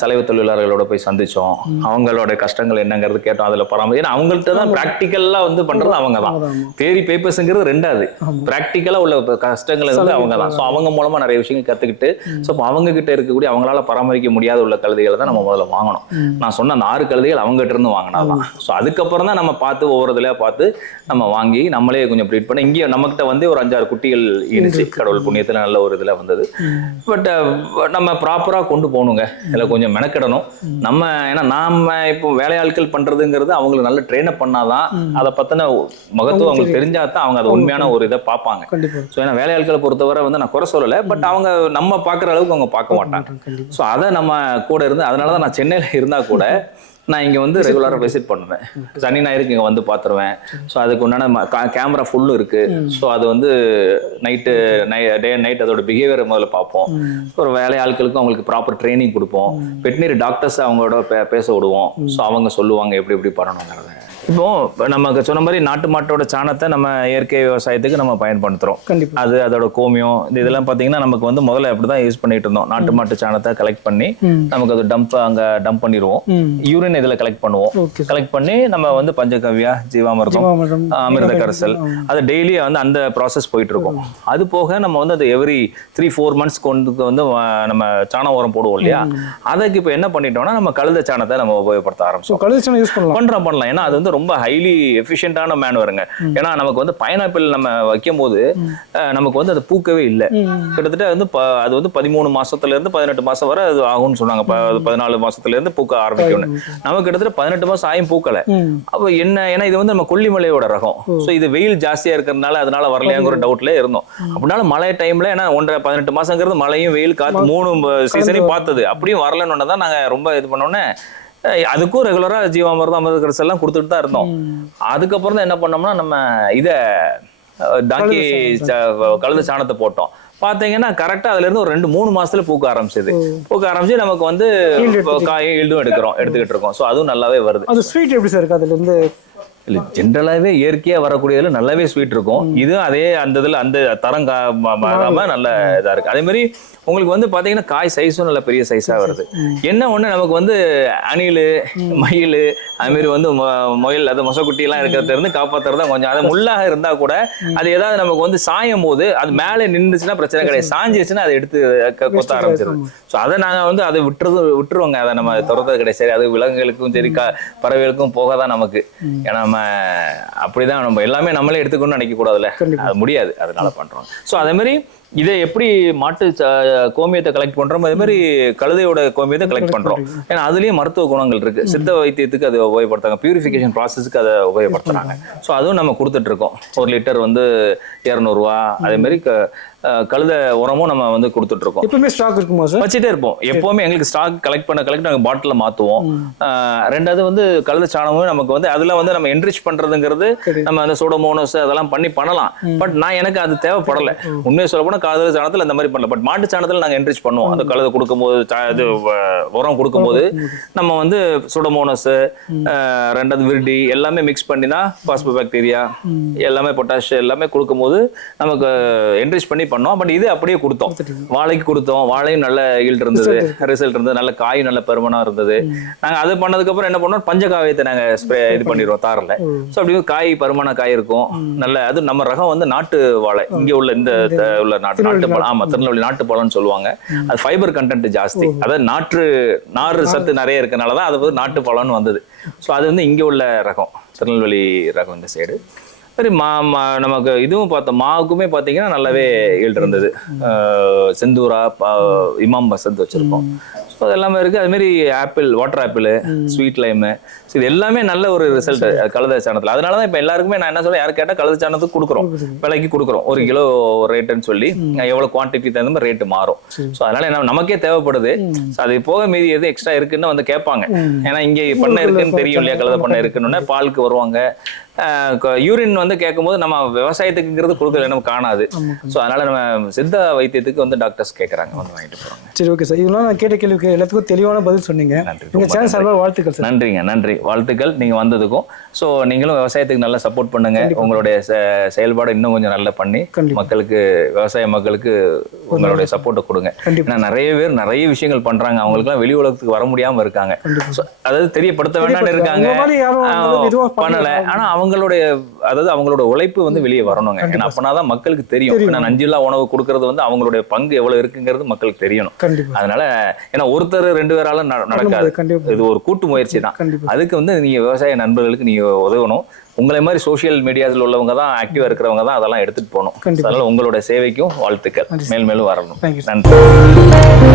சலைவ தொழிலாளர்களோட போய் சந்திச்சோம். அவங்களோட கஷ்டங்கள் என்னங்கிறது கேட்டோம். அதில் பராமரி, ஏன்னா அவங்கள்ட்ட தான் ப்ராக்டிக்கலாக வந்து பண்றது அவங்க தான். தேரி பேப்பர்ஸுங்கிறது ரெண்டாவது, ப்ராக்டிக்கலாக உள்ள கஷ்டங்கள் வந்து அவங்க தான். ஸோ அவங்க மூலமா நிறைய விஷயங்கள் கற்றுக்கிட்டு, ஸோ அவங்க கிட்ட இருக்கக்கூடிய அவங்களால பராமரிக்க முடியாத உள்ள கழுதைகளை தான் நம்ம முதல்ல வாங்கணும். நான் சொன்ன அந்த 6 கழுதைகள் அவங்ககிட்ட இருந்து வாங்கினாதான். ஸோ அதுக்கப்புறம் தான் நம்ம பார்த்து ஒவ்வொரு இதுலையா பார்த்து நம்ம வாங்கி நம்மளே கொஞ்சம் ப்ரீட் பண்ணி இங்கே நம்மகிட்ட வந்து ஒரு 5-6 குட்டிகள் இருந்துச்சு. கடவுள் புண்ணியத்தில் நல்ல ஒரு இதில் வந்தது. பட் நம்ம ப்ராப்பராக கொண்டு போகணுங்க, இதில் கொஞ்சம் மெனக்கிடணும் நம்ம. ஏன்னா நாம இப்போ வேலையாட்கள் பண்றதுங்கிறது அவங்களுக்கு நல்ல ட்ரெயின் அப் பண்ணாதான் அதை பற்றின மகத்துவம் அவங்களுக்கு தெரிஞ்சாதான் அவங்க அதை உண்மையான ஒரு இதை பார்ப்பாங்க. ஸோ ஏன்னா வேலையாட்களை பொறுத்தவரை வந்து நான் குறை சொல்லலை, பட் அவங்க நம்ம பார்க்குற அளவுக்கு அவங்க பார்க்க மாட்டாங்க. ஸோ அதை நம்ம கூட இருந்து, அதனால தான் நான் சென்னையில் இருந்தால் கூட நான் இங்கே வந்து ரெகுலராக விசிட் பண்ணுவேன். சனி ஞாயிறுக்கு இங்கே வந்து பார்த்துருவேன். ஸோ அதுக்கு உண்டான கேமரா ஃபுல்லும் இருக்குது. ஸோ அது வந்து டே அண்ட் நைட் அதோட பிஹேவியரை முதல்ல பார்ப்போம். ஒரு வேலை ஆட்களுக்கும் அவங்களுக்கு ப்ராப்பர் ட்ரைனிங் கொடுப்போம். வெட்டினரி டாக்டர்ஸ் அவங்களோட பேச விடுவோம். ஸோ அவங்க சொல்லுவாங்க எப்படி எப்படி பண்ணணுங்கிறத. இப்போ நமக்கு சொன்ன மாதிரி நாட்டு மாட்டோட சாணத்தை நம்ம இயற்கை விவசாயத்துக்கு நம்ம பயன்படுத்துறோம். அது அதோட கோமியம் இதெல்லாம் பார்த்தீங்கன்னா நமக்கு வந்து முதல்ல அப்படிதான் யூஸ் பண்ணிட்டு இருந்தோம். நாட்டு மாட்டு சாணத்தை கலெக்ட் பண்ணி நமக்கு அது டம்ப் பண்ணிடுவோம். யூரின் இதில் கலெக்ட் பண்ணுவோம். கலெக்ட் பண்ணி நம்ம வந்து பஞ்சகவ்யா, ஜீவாமிர்தம், அமிர்த கரைசல், அது டெய்லி வந்து அந்த ப்ராசஸ் போயிட்டு இருக்கும். அது போக நம்ம வந்து அது எவ்ரி 3-4 months கொண்டு வந்து நம்ம சாண உரம் போடுவோம் இல்லையா, அதுக்கு இப்போ என்ன பண்ணிட்டோம்னா நம்ம கழுத சாணத்தை நம்ம உபயோகப்படுத்த ஆரம்பிச்சோம். பண்ணலாம். ஏன்னா அது வந்து ரொம்ப ஹைலி எஃபிஷியன்டான மேனுவருங்க. ஏன்னா நமக்கு வந்து பைனாப்பிள் நம்ம வைக்கும் போது நமக்கு வந்து அது பூக்கவே இல்லை. கிட்டத்தட்ட வந்து அது வந்து 13 மாசத்துல இருந்து 18 மாசம் வரை அது ஆகும்னு சொன்னாங்க. 14 மாசத்துல இருந்து பூக்க ஆரம்பிக்கும்னு. நமக்கு கிட்டத்தட்ட 18 மாசம் ஆயும் பூக்கலை. அப்போ என்ன, ஏன்னா இது வந்து நம்ம கொல்லிமலையோட ரகம். ஸோ இது வெயில் ஜாஸ்தியா இருக்கிறதுனால அதனால வரலையாங்கிற டவுட்ல இருந்தோம். அப்படினால மழை டைம்ல ஏன்னா 18 மாசங்கிறது மழையும் வெயில் காத்து 3 சீசனையும் பார்த்தது. அப்படியும் வரலன்னு தான் நாங்க ரொம்ப இது பண்ணோன்னே அதுக்கும் ரெகுலரா ஜீவாமிர்தம், அமிர்த கரைசல் எல்லாம் கொடுத்துட்டு தான் இருந்தோம். அதுக்கப்புறம் தான் என்ன பண்ணோம்னா நம்ம இதை டாங்கி கழுத சாணத்தை போட்டோம். பாத்தீங்கன்னா கரெக்டா அதுல இருந்து ஒரு 2-3 மாசத்துல பூக்க ஆரம்பிச்சு நமக்கு வந்து காயும் எடுத்துக்கிட்டு இருக்கோம். ஸோ அதுவும் நல்லாவே வருது. அது ஸ்வீட் எப்படி சார் இருக்கு? அதுல இருந்து இல்லை, ஜென்ரலாகவே இயற்கையாக வரக்கூடியதுல நல்லாவே ஸ்வீட் இருக்கும். இதுவும் அதே அந்த இதில் அந்த தரம் மாறாமல் நல்ல இதாக இருக்குது. அதே மாதிரி உங்களுக்கு வந்து பார்த்தீங்கன்னா காய் சைஸும் நல்ல பெரிய சைஸாக வருது. என்ன ஒன்று நமக்கு வந்து அணில், மயில், அதுமாரி வந்து முயல், அது மொசக்குட்டியெல்லாம் இருக்கிறது இருந்து காப்பாற்றுறது தான் கொஞ்சம். அது முள்ளாக இருந்தால் கூட அது ஏதாவது நமக்கு வந்து சாயும் போது அது மேலே நின்றுச்சுன்னா பிரச்சனை கிடையாது. சாஞ்சிச்சுன்னா அதை எடுத்து கொத்த ஆரம்பிச்சிருது. ஸோ அதை நாங்கள் வந்து அதை விட்டுருவோங்க. அதை நம்ம துரத்துறது கிடையாது. சரி, அது விலங்குகளுக்கும் சரி பறவைகளுக்கும் போக தான் நமக்கு. ஏன்னா அப்படிதான் நம்ம எல்லாமே நம்மளே எடுத்துக்கணும்னு நினைக்க கூடாதுல்ல, அது முடியாது. அதனால பண்றோம். ஸோ அதே மாதிரி இதை எப்படி மாட்டு கோமியத்தை கலெக்ட் பண்றோம், அதே மாதிரி கழுதையோட கோமியத்தை கலெக்ட் பண்றோம். ஏன்னா அதுலயும் மருத்துவ குணங்கள் இருக்கு. சித்த வைத்தியத்துக்கு அதை உபயோகப்படுத்தாங்க, பியூரிஃபிகேஷன் ப்ராசஸ்க்கு அதை உபயோகப்படுத்துறாங்க. ஸோ அதுவும் நம்ம கொடுத்துட்டு இருக்கோம். 1 லிட்டர் வந்து 200 ரூபா. அதே மாதிரி கழுத உரமும் நம்ம வந்து கொடுத்துட்டு இருக்கோம். எப்பவுமே ஸ்டாக் இருக்குமா சார்? வச்சுட்டே இருப்போம். எப்பவுமே எங்களுக்கு ஸ்டாக் கலெக்ட் நாங்கள் பாட்டில் மாற்றுவோம். ரெண்டாவது வந்து கழுத சாணமும் நமக்கு வந்து அதில் வந்து நம்ம என்ரிச் பண்ணுறதுங்கிறது நம்ம அந்த சூடோமோனஸ் அதெல்லாம் பண்ணலாம். பட் எனக்கு அது தேவைப்படலை. உண்மையை சொல்ல போனால் கழுத சாணத்தில் இந்த மாதிரி பண்ணல. பட் மாட்டு சாணத்தில் நாங்கள் என்ரிச் பண்ணுவோம். அந்த கழுத கொடுக்கும்போது இது உரம் கொடுக்கும்போது நம்ம வந்து சூடோமோனஸ், ரெண்டாவது விரிடி எல்லாமே மிக்ஸ் பண்ணி தான் பாஸ்போ பாக்டீரியா எல்லாமே பொட்டாஷ் எல்லாமே கொடுக்கும்போது நமக்கு என்ரிச் பண்ணி பண்ணோம். பட் இது அப்படியே கொடுத்தோம். வாழைக்கு கொடுத்தோம். வாழையும் நல்ல ஈல்ட் இருந்தது, ரிசல்ட் இருந்தது, நல்ல காய் நல்ல பெருமனா இருந்தது. நாங்க அது பண்ணதுக்கு அப்புறம் என்ன பண்ணோம், பஞ்சகாவியத்தை நாங்க ஸ்ப்ரே இது பண்ணிடுவோம் தாரில். ஸோ அப்படி காய் பருமனா காய் இருக்கும் நல்ல. அது நம்ம ரகம் வந்து நாட்டு வாழை, இங்க உள்ள இந்த உள்ள நாட்டு பழம். ஆமா, திருநெல்வேலி நாட்டு பழம்னு சொல்லுவாங்க. அது ஃபைபர் கண்டென்ட் ஜாஸ்தி, அதாவது நாறு சத்து நிறைய இருக்கனாலதான் அது வந்து நாட்டு பழம்னு வந்தது. ஸோ அது வந்து இங்க உள்ள ரகம், திருநெல்வேலி ரகம் இந்த சைடு. சரி, நமக்கு இதுவும் பார்த்தோம். மாவுக்குமே பார்த்தீங்கன்னா நல்லாவே ஈல்ட் இருந்தது. செந்தூரா, இமாம் பசந்த் வச்சிருக்கோம். ஸோ அது எல்லாமே இருக்குது. அதுமாரி apple, water apple, sweet lime, so இது எல்லாமே நல்ல ஒரு ரிசல்ட் கழுத சாணத்தில். அதனால தான் இப்போ எல்லாருக்குமே நான் என்ன சொல்றேன், யாரும் கேட்டால் கழுத சாணத்துக்கு கொடுக்குறோம், விலைக்கு கொடுக்குறோம். 1 கிலோ ரேட்டுன்னு சொல்லி எவ்வளோ குவான்டிட்டி தகுந்த மாதிரி ரேட்டு மாறும். ஸோ அதனால என்ன நமக்கே தேவைப்படுது. அது போக மீதி எது எக்ஸ்ட்ரா இருக்குன்னு வந்து கேட்பாங்க. ஏன்னா இங்கே பண்ணை இருக்குன்னு தெரியும் இல்லையா, கழுத பண்ணை இருக்குன்னு பாலுக்கு வருவாங்க. யூரின் வந்து கேட்கும்போது நம்ம விவசாயத்துக்குங்கிறது கொடுக்கல நம்ம காணாது. ஸோ அதனால நம்ம சித்த வைத்தியத்துக்கு வந்து டாக்டர்ஸ் கேட்குறாங்க, வந்து வாங்கிட்டு போகிறாங்க. சரி, ஓகே சார். இதெல்லாம் நான் கேட்ட கேள்விக்கு எல்லாத்துக்கும் தெளிவான பதில் சொன்னீங்க. உங்கள் சேனல் சார்பாக வாழ்த்துக்கள் சார். நன்றிங்க, நன்றி, வாழ்த்துக்கள் நீங்கள் வந்ததுக்கும். ஸோ நீங்களும் விவசாயத்துக்கு நல்லா சப்போர்ட் பண்ணுங்க. உங்களுடைய செயல்பாடு இன்னும் கொஞ்சம் நல்லா பண்ணி மக்களுக்கு, விவசாய மக்களுக்கு உங்களுடைய சப்போர்ட்டை கொடுங்க. ஏன்னா நிறைய பேர் நிறைய விஷயங்கள் பண்றாங்க, அவங்களுக்குலாம் வெளி உலகத்துக்கு வர முடியாம இருக்காங்க. அதாவது தெரியப்படுத்த வேண்டாம்னு இருக்காங்க, பண்ணல. ஆனா அவங்களோட உழைப்பு வந்து வெளியே வரணுங்க. ஏன்னா அப்பனாதான் மக்களுக்கு தெரியும். நான் நஞ்சில்லா உணவு கொடுக்கறது வந்து அவங்களுடைய பங்கு எவ்வளவு இருக்குங்கிறது மக்களுக்கு தெரியணும். அதனால ஏன்னா ஒருத்தர் 2 பேரால நடக்காது, இது ஒரு கூட்டு முயற்சி தான். அதுக்கு வந்து நீங்க விவசாய நண்பர்களுக்கு நீங்க உதவணும். உங்களை மாதிரி சோசியல் மீடியாஸ்ல உள்ளவங்க தான், ஆக்டிவா இருக்கிறவங்க தான் அதெல்லாம் எடுத்துட்டு போகணும். அதனால உங்களோட சேவைக்கும் வாழ்த்துக்கள், மேல் மேலும் வரணும். நன்றி.